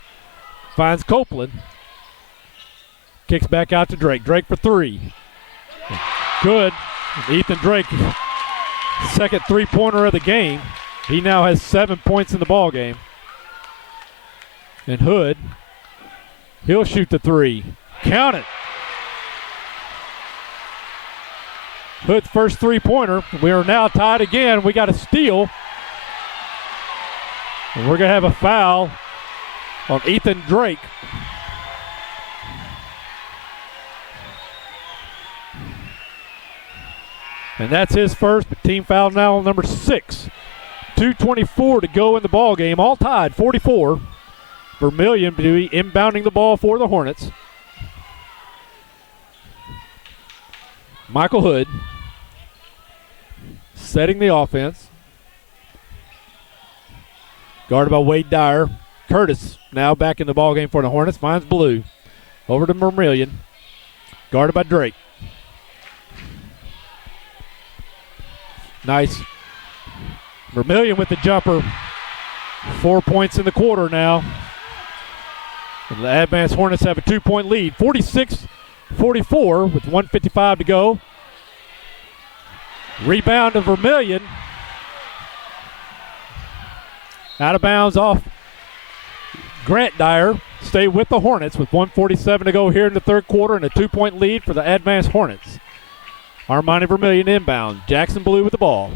finds Copeland. Kicks back out to Drake. Drake for three. Good. Ethan Drake, second three-pointer of the game. He now has 7 points in the ball game. And Hood, he'll shoot the three. Count it. Hood's first three-pointer. We are now tied again. We got a steal. And we're going to have a foul on Ethan Drake. And that's his first, but team foul now on number 6. 2:24 to go in the ball game. All tied, 44. Vermillion inbounding the ball for the Hornets. Michael Hood setting the offense. Guarded by Wade Dyer. Curtis now back in the ball game for the Hornets. Finds Blue. Over to Vermillion. Guarded by Drake. Nice. Vermillion with the jumper. 4 points in the quarter now. And the Advanced Hornets have a 2-point lead. 46-44 with 1:55 to go. Rebound to Vermillion. Out of bounds off Grant Dyer. Stay with the Hornets with 1:47 to go here in the third quarter and a 2-point lead for the Advanced Hornets. Armani Vermillion inbound. Jackson Blue with the ball.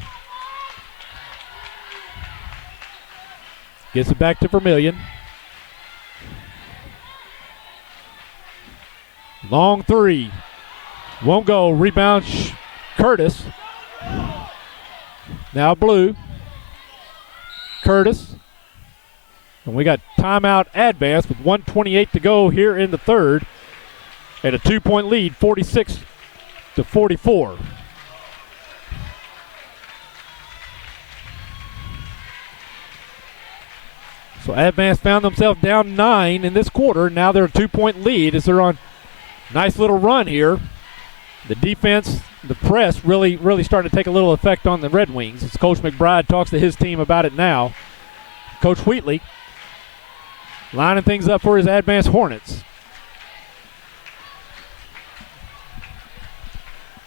Gets it back to Vermillion. Long three. Won't go. Rebound Curtis. Now Blue. Curtis. And we got timeout Advance with 1:28 to go here in the third. And a 2-point lead, 46-44. So Advance found themselves down 9 in this quarter. Now they're a 2-point lead as they're on a nice little run here. The defense, the press really starting to take a little effect on the Red Wings as Coach McBride talks to his team about it now. Coach Wheatley lining things up for his Advanced Hornets.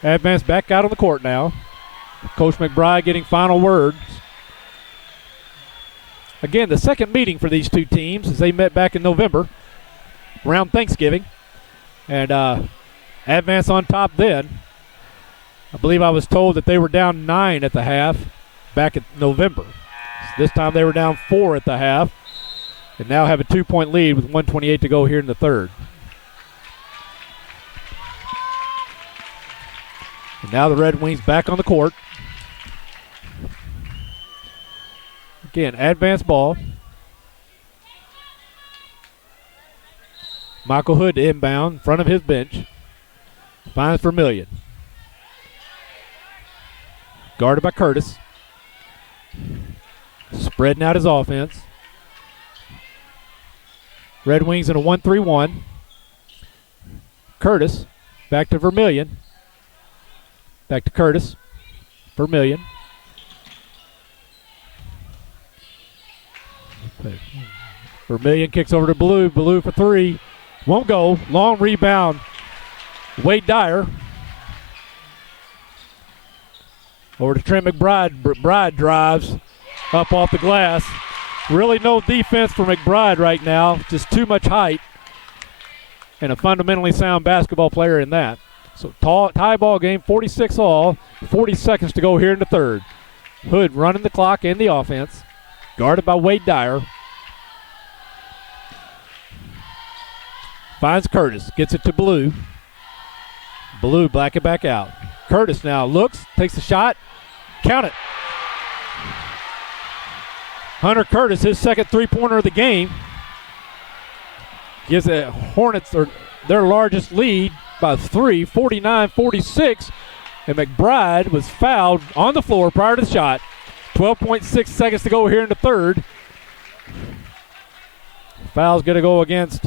Advance back out on the court now. Coach McBride getting final words. Again, the second meeting for these two teams as they met back in November around Thanksgiving. And Advance on top then. I believe I was told that they were down 9 at the half back in November. This time they were down 4 at the half and now have a 2-point lead with 1:28 to go here in the third. And now the Red Wings back on the court. Again, Advance ball. Michael Hood inbound in front of his bench. Finds Vermillion. Guarded by Curtis. Spreading out his offense. Red Wings in a 1-3-1. Curtis back to Vermillion. Back to Curtis. Vermillion. Vermillion kicks over to Blue. Blue for three. Won't go. Long rebound. Wade Dyer. Over to Trent McBride. McBride drives up off the glass. Really no defense for McBride right now. Just too much height. And a fundamentally sound basketball player in that. So tie ball game, 46 all. 40 seconds to go here in the third. Hood running the clock and the offense. Guarded by Wade Dyer. Finds Curtis. Gets it to Blue. Blue black it back out. Curtis now looks, takes the shot. Count it. Hunter Curtis, his second three-pointer of the game. Gives the Hornets their largest lead by 3, 49-46. And McBride was fouled on the floor prior to the shot. 12.6 seconds to go here in the third. Foul's going to go against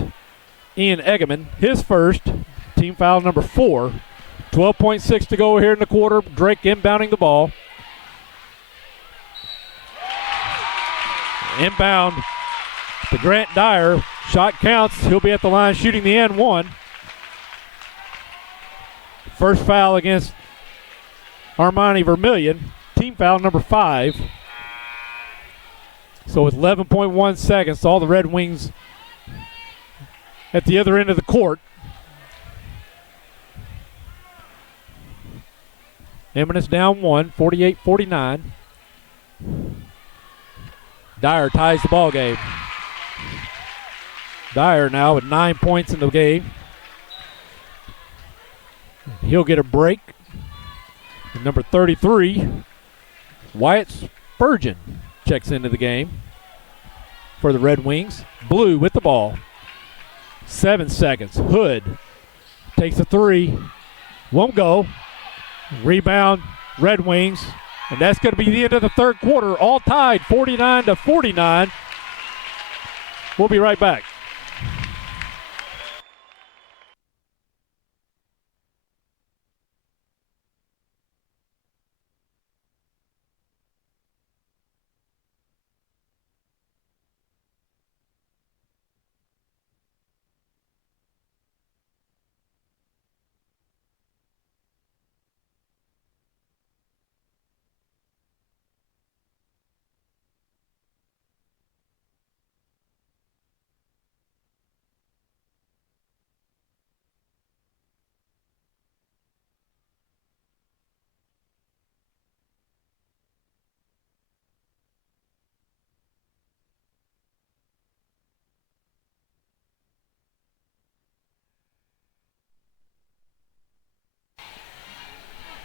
Ian Eggeman. His first, team foul number 4. 12.6 to go here in the quarter. Drake inbounding the ball. Inbound to Grant Dyer. Shot counts. He'll be at the line shooting the and one. First foul against Armani Vermillion. Team foul number 5. So with 11.1 seconds, all the Red Wings at the other end of the court. Eminence down 1, 48-49. Dyer ties the ball game. Dyer now with 9 points in the game. He'll get a break. And number 33, Wyatt Spurgeon, checks into the game for the Red Wings. Blue with the ball. 7 seconds. Hood takes a 3. Won't go. Rebound, Red Wings. And that's going to be the end of the third quarter. All tied, 49-49. We'll be right back.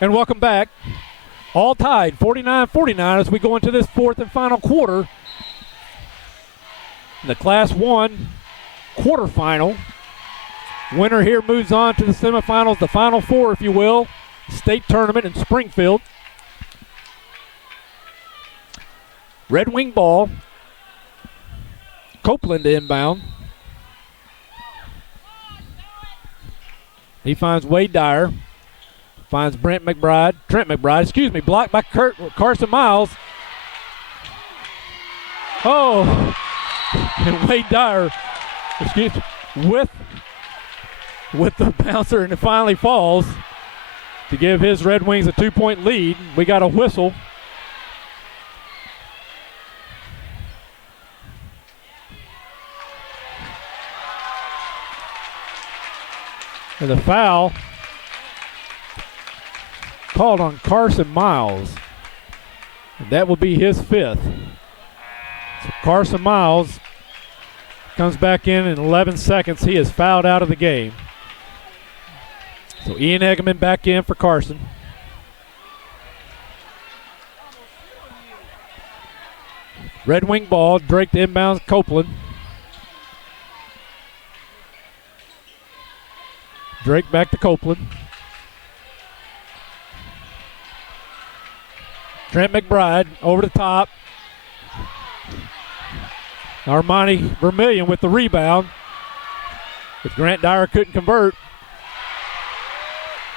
And welcome back. All tied, 49-49 as we go into this fourth and final quarter. The Class 1 quarterfinal. Winner here moves on to the semifinals, the Final Four, if you will. State tournament in Springfield. Red Wing ball. Copeland inbound. He finds Wade Dyer. Finds Trent McBride, blocked by Carson Miles. Oh, and Wade Dyer, with the bouncer, and it finally falls to give his Red Wings a 2-point lead. We got a whistle. And the foul called on Carson Miles. And that will be his 5th. So Carson Miles comes back in 11 seconds. He is fouled out of the game. So Ian Eggeman back in for Carson. Red Wing ball, Drake to inbounds Copeland. Drake back to Copeland. Trent McBride over the top. Armani Vermillion with the rebound. If Grant Dyer couldn't convert.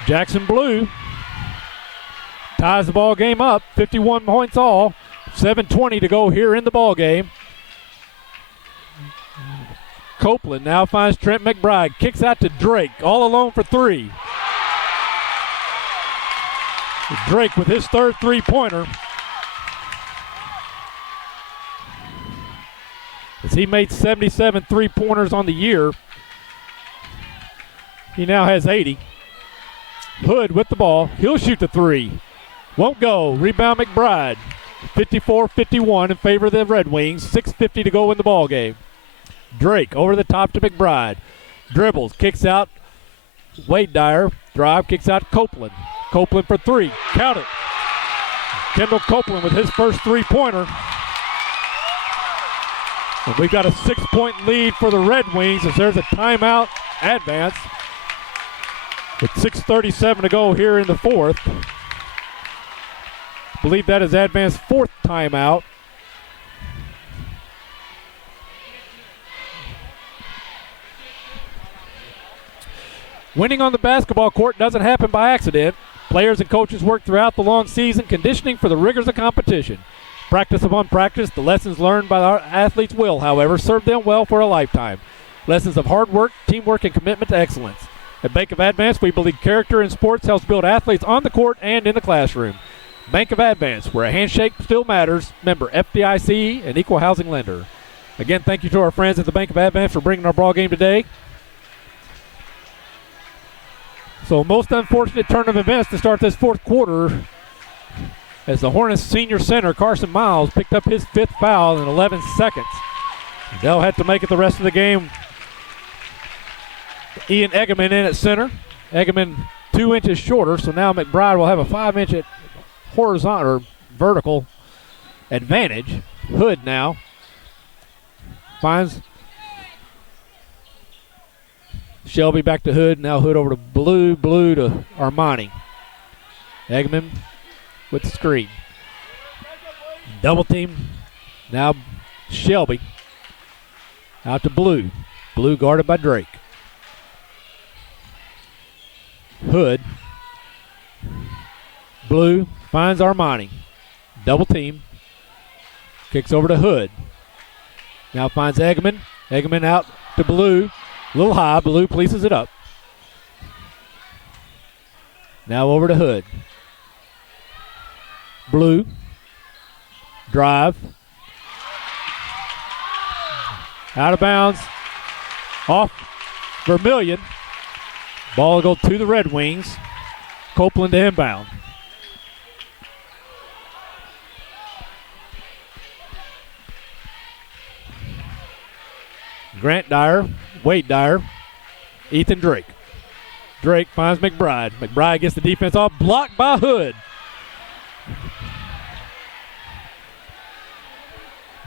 Jackson Blue ties the ball game up. 51 points all. 7:20 to go here in the ball game. Copeland now finds Trent McBride. Kicks out to Drake. All alone for 3. Drake with his 3rd three-pointer. As he made 77 three-pointers on the year, he now has 80. Hood with the ball. He'll shoot the 3. Won't go. Rebound McBride. 54-51 in favor of the Red Wings. 6:50 to go in the ball game. Drake over the top to McBride. Dribbles. Kicks out. Wade Dyer. Drive. Kicks out Copeland. Copeland for 3. Count it. Kendall Copeland with his first three-pointer. And we've got a 6-point lead for the Red Wings as there's a timeout advance. With 6:37 to go here in the fourth. I believe that is Advance's 4th timeout. Winning on the basketball court doesn't happen by accident. Players and coaches work throughout the long season conditioning for the rigors of competition. Practice upon practice, the lessons learned by our athletes will, however, serve them well for a lifetime. Lessons of hard work, teamwork, and commitment to excellence. At Bank of Advance, we believe character in sports helps build athletes on the court and in the classroom. Bank of Advance, where a handshake still matters. Member FDIC and equal housing lender. Again, thank you to our friends at the Bank of Advance for bringing our ball game today. So, most unfortunate turn of events to start this fourth quarter as the Hornets senior center, Carson Miles, picked up his 5th foul in 11 seconds. They'll have to make it the rest of the game. Ian Eggerman in at center. Eggerman 2 inches shorter, so now McBride will have a 5-inch horizontal or vertical advantage. Hood now finds Shelby back to Hood. Now Hood over to Blue. Blue to Armani. Eggerman with the screen. Double team. Now Shelby out to Blue. Blue guarded by Drake. Hood. Blue finds Armani. Double team. Kicks over to Hood. Now finds Eggerman. Eggerman out to Blue. A little high. Blue pleases it up. Now over to Hood. Blue. Drive. Out of bounds. Off Vermillion. Ball will go to the Red Wings. Copeland to inbound. Grant Dyer, Wade Dyer, Ethan Drake. Drake finds McBride. McBride gets the defense off, blocked by Hood.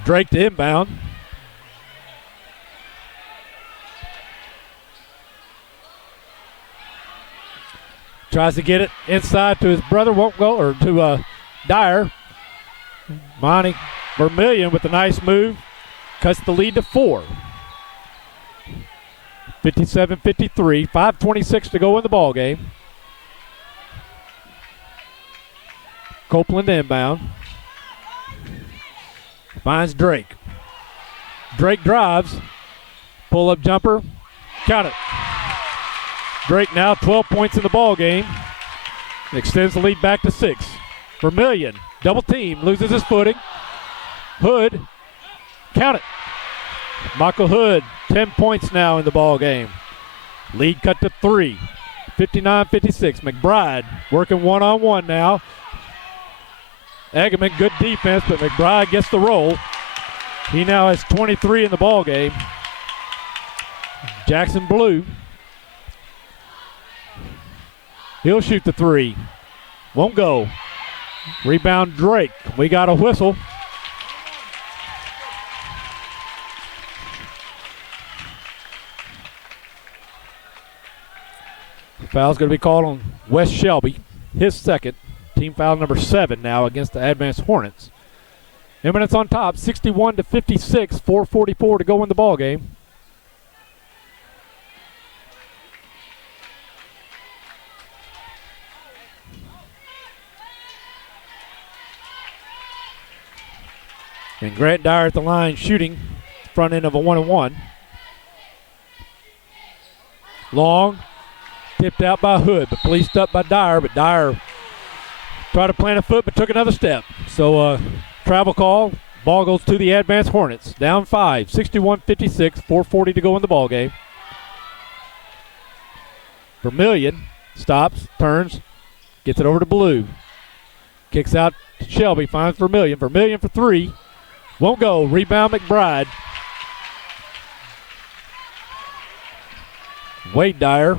Drake to inbound. Tries to get it inside to his brother, won't go, or to Dyer. Monty Vermillion with a nice move. Cuts the lead to 4. 57-53, 5:26 to go in the ball game. Copeland inbound. Finds Drake. Drake drives. Pull-up jumper. Count it. Drake now 12 points in the ball game. Extends the lead back to 6. Vermillion, double team, loses his footing. Hood, count it. Michael Hood, 10 points now in the ball game. Lead cut to 3. 59-56. McBride working one-on-one now. Eggerman, good defense, but McBride gets the roll. He now has 23 in the ball game. Jackson Blue. He'll shoot the 3. Won't go. Rebound Drake. We got a whistle. Foul's going to be called on Wes Shelby. His second. Team foul number 7 now against the Advanced Hornets. Eminence on top, 61-56, 4:44 to go in the ball game. And Grant Dyer at the line shooting front end of a 1-on-1. Long, tipped out by Hood, but policed up by Dyer. But Dyer tried to plant a foot, but took another step. So travel call. Ball goes to the Advanced Hornets. Down 5, 61-56, 4:40 to go in the ball game. Vermillion stops, turns, gets it over to Blue. Kicks out to Shelby, finds Vermillion. Vermillion for 3. Won't go. Rebound McBride. Wade Dyer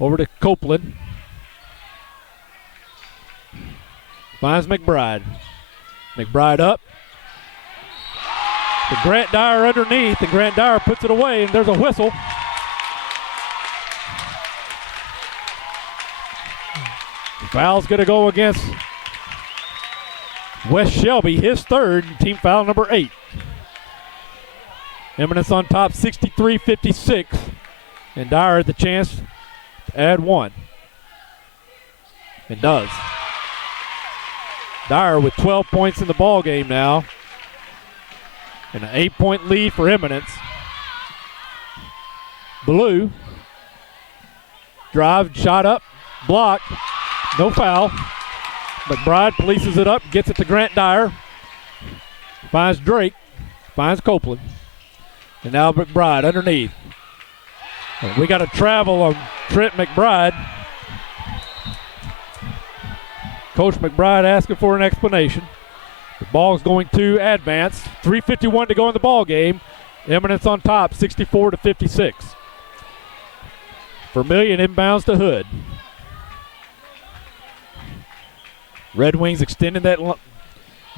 over to Copeland. Finds McBride. McBride up. The Grant Dyer underneath, and Grant Dyer puts it away, and there's a whistle. The foul's going to go against Wes Shelby, his third, team foul number 8. Eminence on top, 63-56, and Dyer had the chance to add 1. And does. Dyer with 12 points in the ball game now, and an 8-point lead for Eminence. Blue Drive, shot up, blocked, no foul. McBride polices it up, gets it to Grant Dyer. Finds Drake, finds Copeland. And now McBride underneath. We got a travel on Trent McBride. Coach McBride asking for an explanation. The ball's going to Advance. 3:51 to go in the ball game. Eminence on top, 64-56. Vermillion inbounds to Hood. Red Wings extending that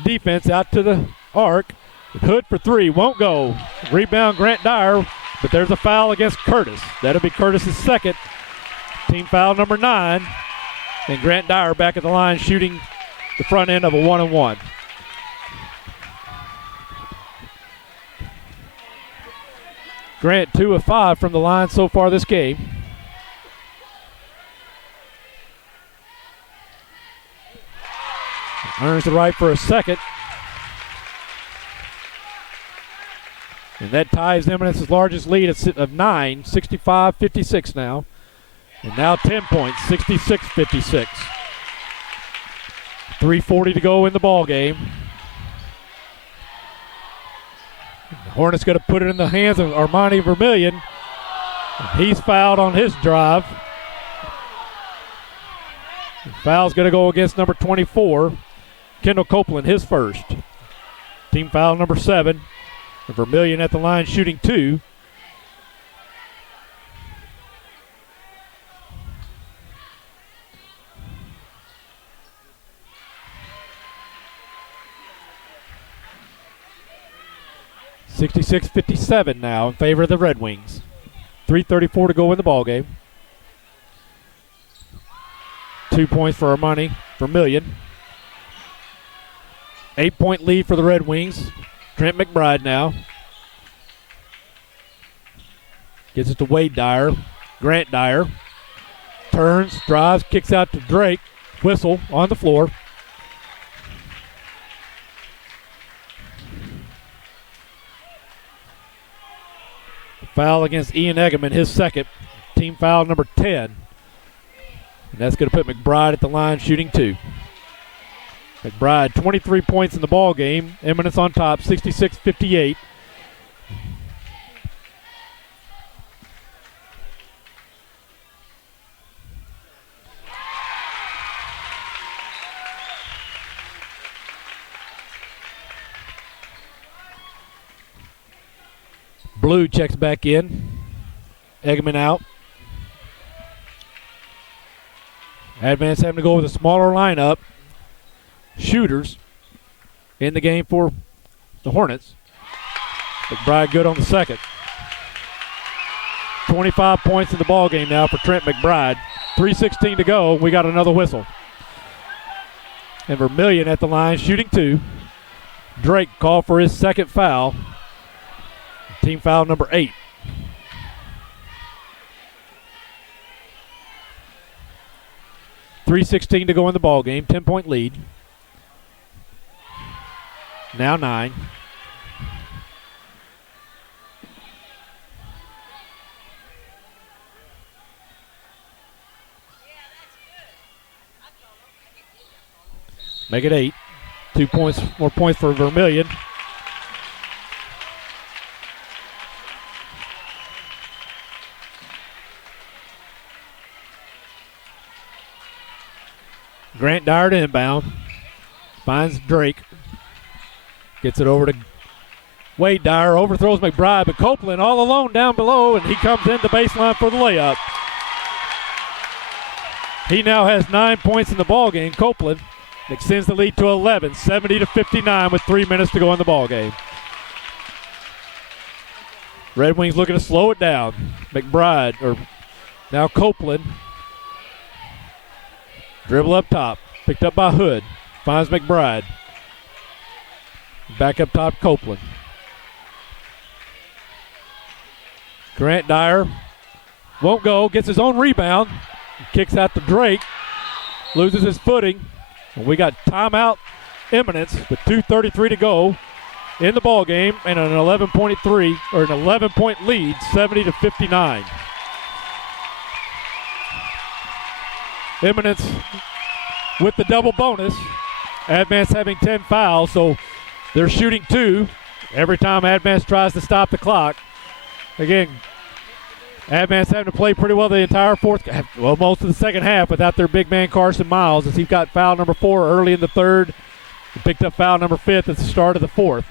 defense out to the arc. Hood for three, won't go. Rebound Grant Dyer, but there's a foul against Curtis. That'll be Curtis's second. Team foul number 9. And Grant Dyer back at the line shooting the front end of a 1-and-1. Grant 2 of 5 from the line so far this game. Earns the right for a second. And that ties Eminence's largest lead of 9, 65-56 now. And now 10 points, 66-56. 3:40 to go in the ball game. The Hornets going to put it in the hands of Armani Vermillion. And he's fouled on his drive. The foul's going to go against number 24, Kendall Copeland, his first. Team foul number 7. Vermillion at the line shooting 2. (66-57) now in favor of the Red Wings. 3:34 to go in the ball game. 2 points for Armani Vermillion. 8-point lead for the Red Wings. Trent McBride now. Gets it to Wade Dyer. Grant Dyer. Turns, drives, kicks out to Drake. Whistle on the floor. Foul against Ian Eggeman, his second. Team foul number 10. And that's going to put McBride at the line shooting 2. McBride, 23 points in the ball game. Eminence on top, 66-58. Blue checks back in. Eggeman out. Advance having to go with a smaller lineup. Shooters in the game for the Hornets. McBride good on the second. 25 points in the ball game now for Trent McBride. 3:16 to go. We got another whistle. And Vermillion at the line shooting 2. Drake called for his second foul. Team foul number 8. $3:16 to go in the ball game. 10-point lead. Now 9. Make it 8. 2 points, more points for Vermillion. Grant Dyer to inbound. Finds Drake. Gets it over to Wade Dyer. Overthrows McBride, but Copeland all alone down below, and he comes in the baseline for the layup. He now has 9 points in the ball game. Copeland extends the lead to 11, 70-59 with 3 minutes to go in the ball game. Red Wings looking to slow it down. McBride, or now Copeland. Dribble up top. Picked up by Hood. Finds McBride. Back up top, Copeland. Grant Dyer won't go. Gets his own rebound. Kicks out to Drake. Loses his footing. And we got timeout Eminence with 2:33 to go in the ball game and an 11-point lead, 70-59. Eminence with the double bonus. Advance having 10 fouls, so they're shooting 2 every time Advance tries to stop the clock. Again, Advance having to play pretty well the entire most of the second half without their big man Carson Miles, as he got foul number 4 early in the third and picked up foul number 5 at the start of the fourth.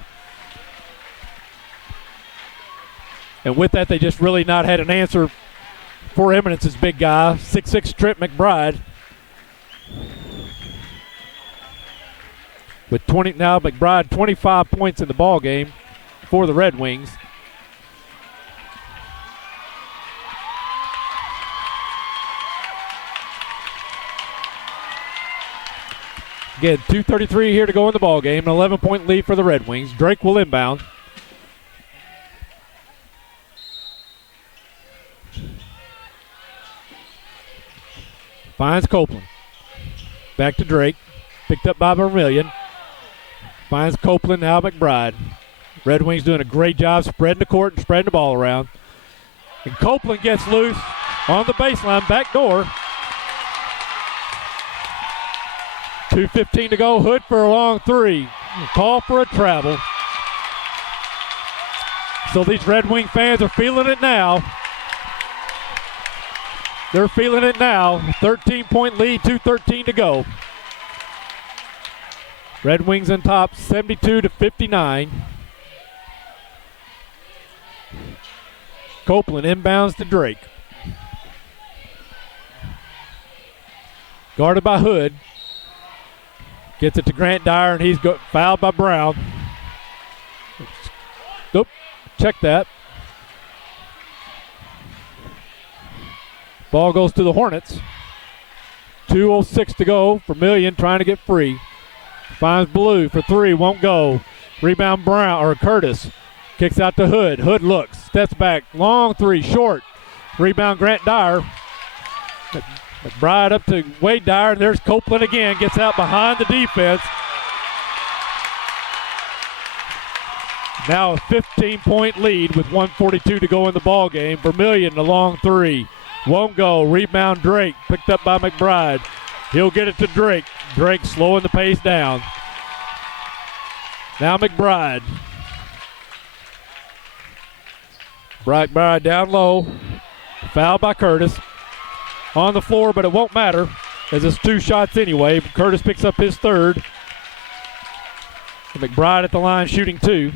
And with that, they just really not had an answer for Eminence's big guy, 6'6" Trent McBride. With McBride 25 points in the ball game for the Red Wings. Again, 2:33 here to go in the ball game. An 11-point lead for the Red Wings. Drake will inbound. Finds Copeland. Back to Drake. Picked up by Vermillion. Finds Copeland, now McBride. Red Wings doing a great job spreading the court and spreading the ball around. And Copeland gets loose on the baseline, back door. 2:15 to go. Hood for a long 3. Call for a travel. So these Red Wing fans are feeling it now. They're feeling it now. 13-point lead, 2:13 to go. Red Wings on top, 72-59. Copeland inbounds to Drake. Guarded by Hood. Gets it to Grant Dyer, and he's fouled by Brown. Oop, check that. Ball goes to the Hornets. 2:06 to go. Vermillion trying to get free. Finds Blue for 3, won't go. Rebound Curtis. Kicks out to Hood. Hood looks, steps back. Long 3, short. Rebound Grant Dyer. McBride up to Wade Dyer, and there's Copeland again. Gets out behind the defense. Now a 15-point lead with 1:42 to go in the ball game. Vermillion, the long 3. Won't go. Rebound Drake. Picked up by McBride. He'll get it to Drake. Drake slowing the pace down. Now McBride. McBride down low. Foul by Curtis. On the floor, but it won't matter as it's 2 shots anyway. Curtis picks up his 3rd. McBride at the line shooting 2.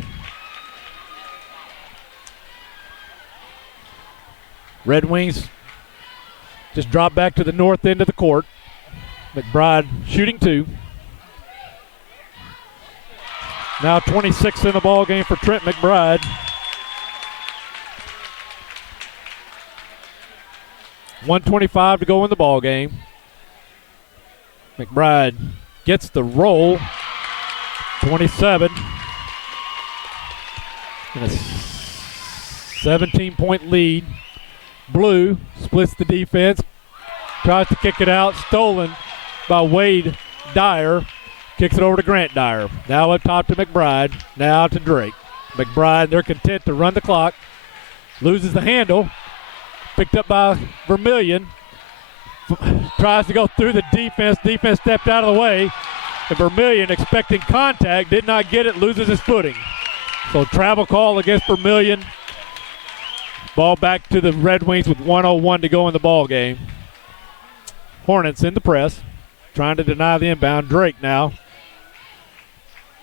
Red Wings just drop back to the north end of the court. McBride shooting 2. Now 26 in the ball game for Trent McBride. .125 to go in the ball game. McBride gets the roll. 27. And a 17-point lead. Blue splits the defense. Tries to kick it out. Stolen by Wade Dyer. Kicks it over to Grant Dyer. Now up top to McBride. Now to Drake. McBride, they're content to run the clock. Loses the handle. Picked up by Vermillion. Tries to go through the defense. Defense stepped out of the way. And Vermillion, expecting contact, did not get it, loses his footing. So travel call against Vermillion. Ball back to the Red Wings with 1:01 to go in the ball game. Hornets in the press. Trying to deny the inbound. Drake now.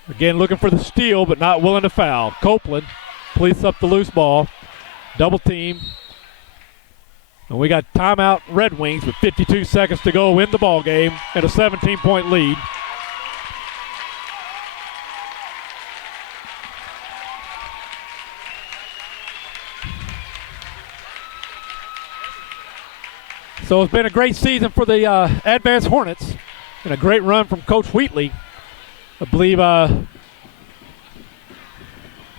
Again looking for the steal, but not willing to foul. Copeland police up the loose ball. Double team. And we got timeout Red Wings with 52 seconds to go in the ball game and a 17-point lead. So it's been a great season for the Advance Hornets and a great run from Coach Wheatley. I believe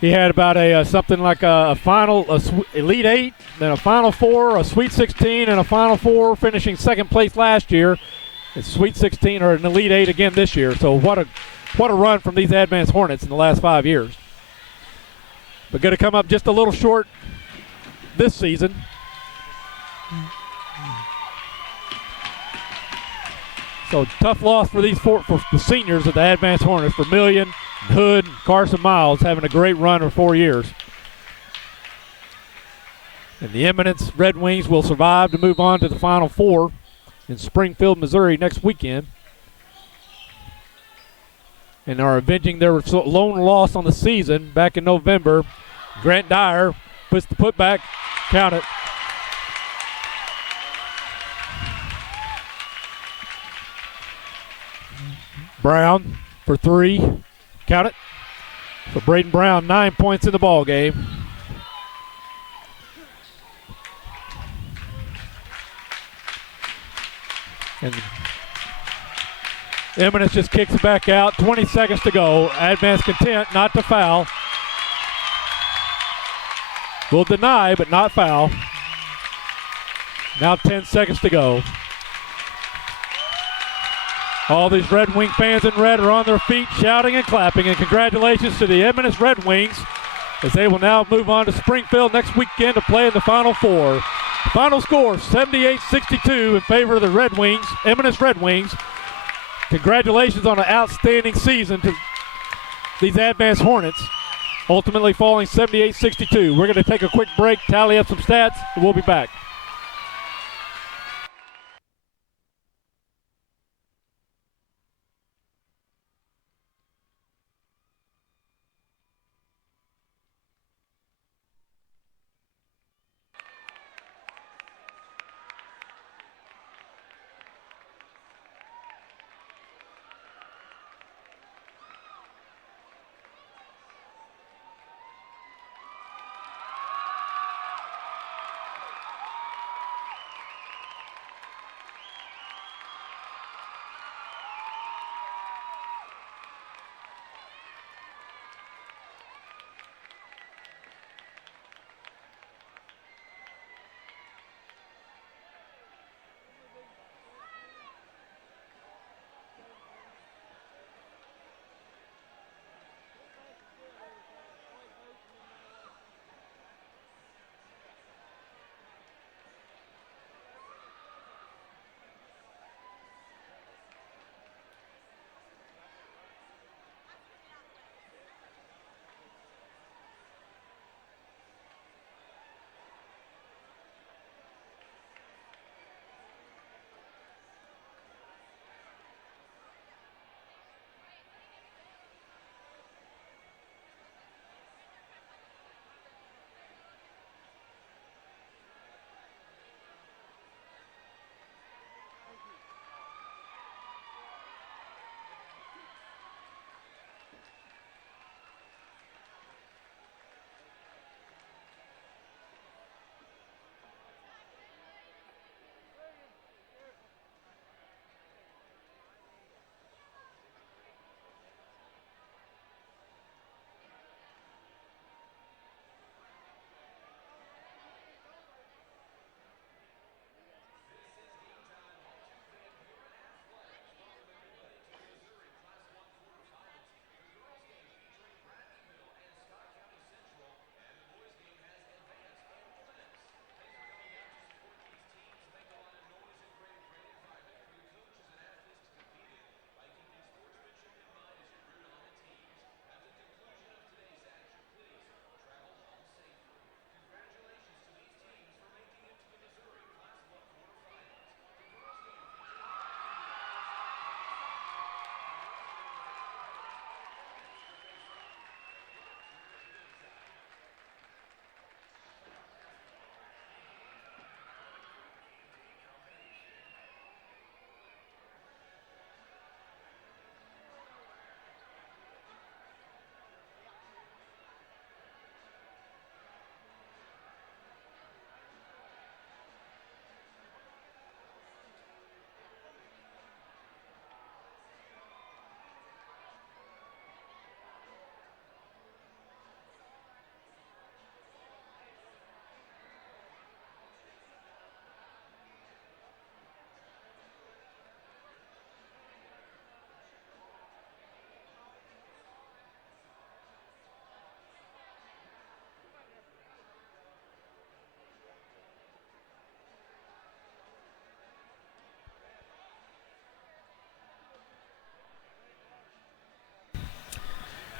he had about something like a final, Elite 8, then a Final 4, a Sweet 16, and a Final 4, finishing second place last year. It's Sweet 16 or an Elite 8 again this year. So what a run from these Advanced Hornets in the last 5 years. But going to come up just a little short this season. So tough loss for for the seniors of the Advanced Hornets, for Million, Hood, and Carson Miles, having a great run for 4 years. And the Eminence Red Wings will survive to move on to the Final Four in Springfield, Missouri next weekend, and are avenging their lone loss on the season back in November. Grant Dyer puts the putback, count it. Brown for 3, count it. For Braden Brown, 9 points in the ball game. And Eminence just kicks it back out. 20 seconds to go. Advance content not to foul. Will deny, but not foul. Now 10 seconds to go. All these Red Wing fans in red are on their feet shouting and clapping, and congratulations to the Eminence Red Wings as they will now move on to Springfield next weekend to play in the Final Four. The final score, 78-62 in favor of the Red Wings, Eminence Red Wings. Congratulations on an outstanding season to these Advanced Hornets, ultimately falling 78-62. We're going to take a quick break, tally up some stats, and we'll be back.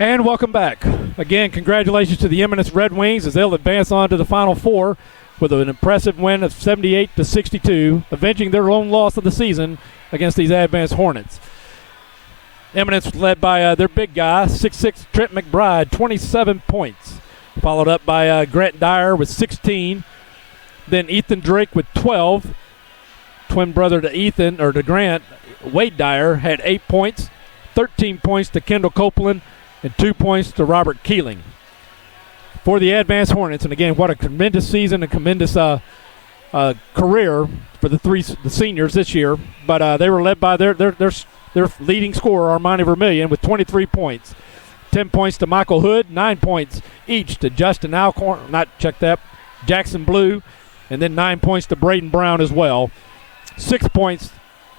And welcome back. Again, congratulations to the Eminence Red Wings as they'll advance on to the Final Four with an impressive win of 78-62, avenging their lone loss of the season against these Advanced Hornets. Eminence led by their big guy, 6'6" Trent McBride, 27 points. Followed up by Grant Dyer with 16. Then Ethan Drake with 12. Twin brother to Grant, Wade Dyer, had 8 points. 13 points to Kendall Copeland and 2 points to Robert Keeling. For the Advanced Hornets, and again, what a tremendous season and tremendous career for the seniors this year. But they were led by their leading scorer, Armani Vermillion, with 23 points. 10 points to Michael Hood, 9 points each to Justin Alcorn, Jackson Blue, and then 9 points to Braden Brown as well. 6 points,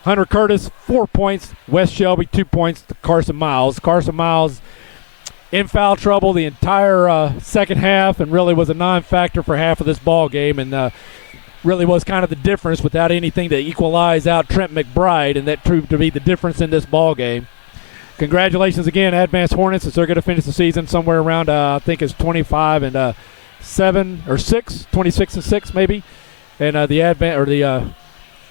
Hunter Curtis, 4 points, Wes Shelby, 2 points to Carson Miles. Carson Miles in foul trouble the entire second half and really was a non-factor for half of this ball game, and really was kind of the difference without anything to equalize out Trent McBride, and that proved to be the difference in this ball game. Congratulations again, Advanced Hornets, as they're going to finish the season somewhere around, I think it's 25-7 or 6, 26-6 maybe. And the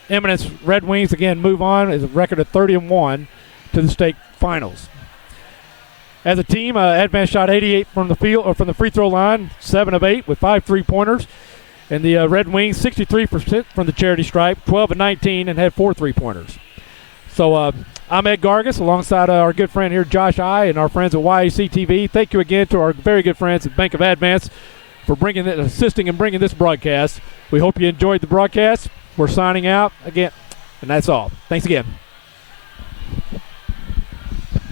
Eminence Red Wings again move on as a record of 30-1 to the state finals. As a team, Advanced shot 88 from the field or from the free throw line, 7 of 8 with 5 3-pointers. And the Red Wings 63% from the charity stripe, 12 of 19, and had 4 3-pointers. So I'm Ed Gargas alongside our good friend here, Josh I, and our friends at YAC TV. Thank you again to our very good friends at Bank of Advance for assisting and bringing this broadcast. We hope you enjoyed the broadcast. We're signing out again, and that's all. Thanks again.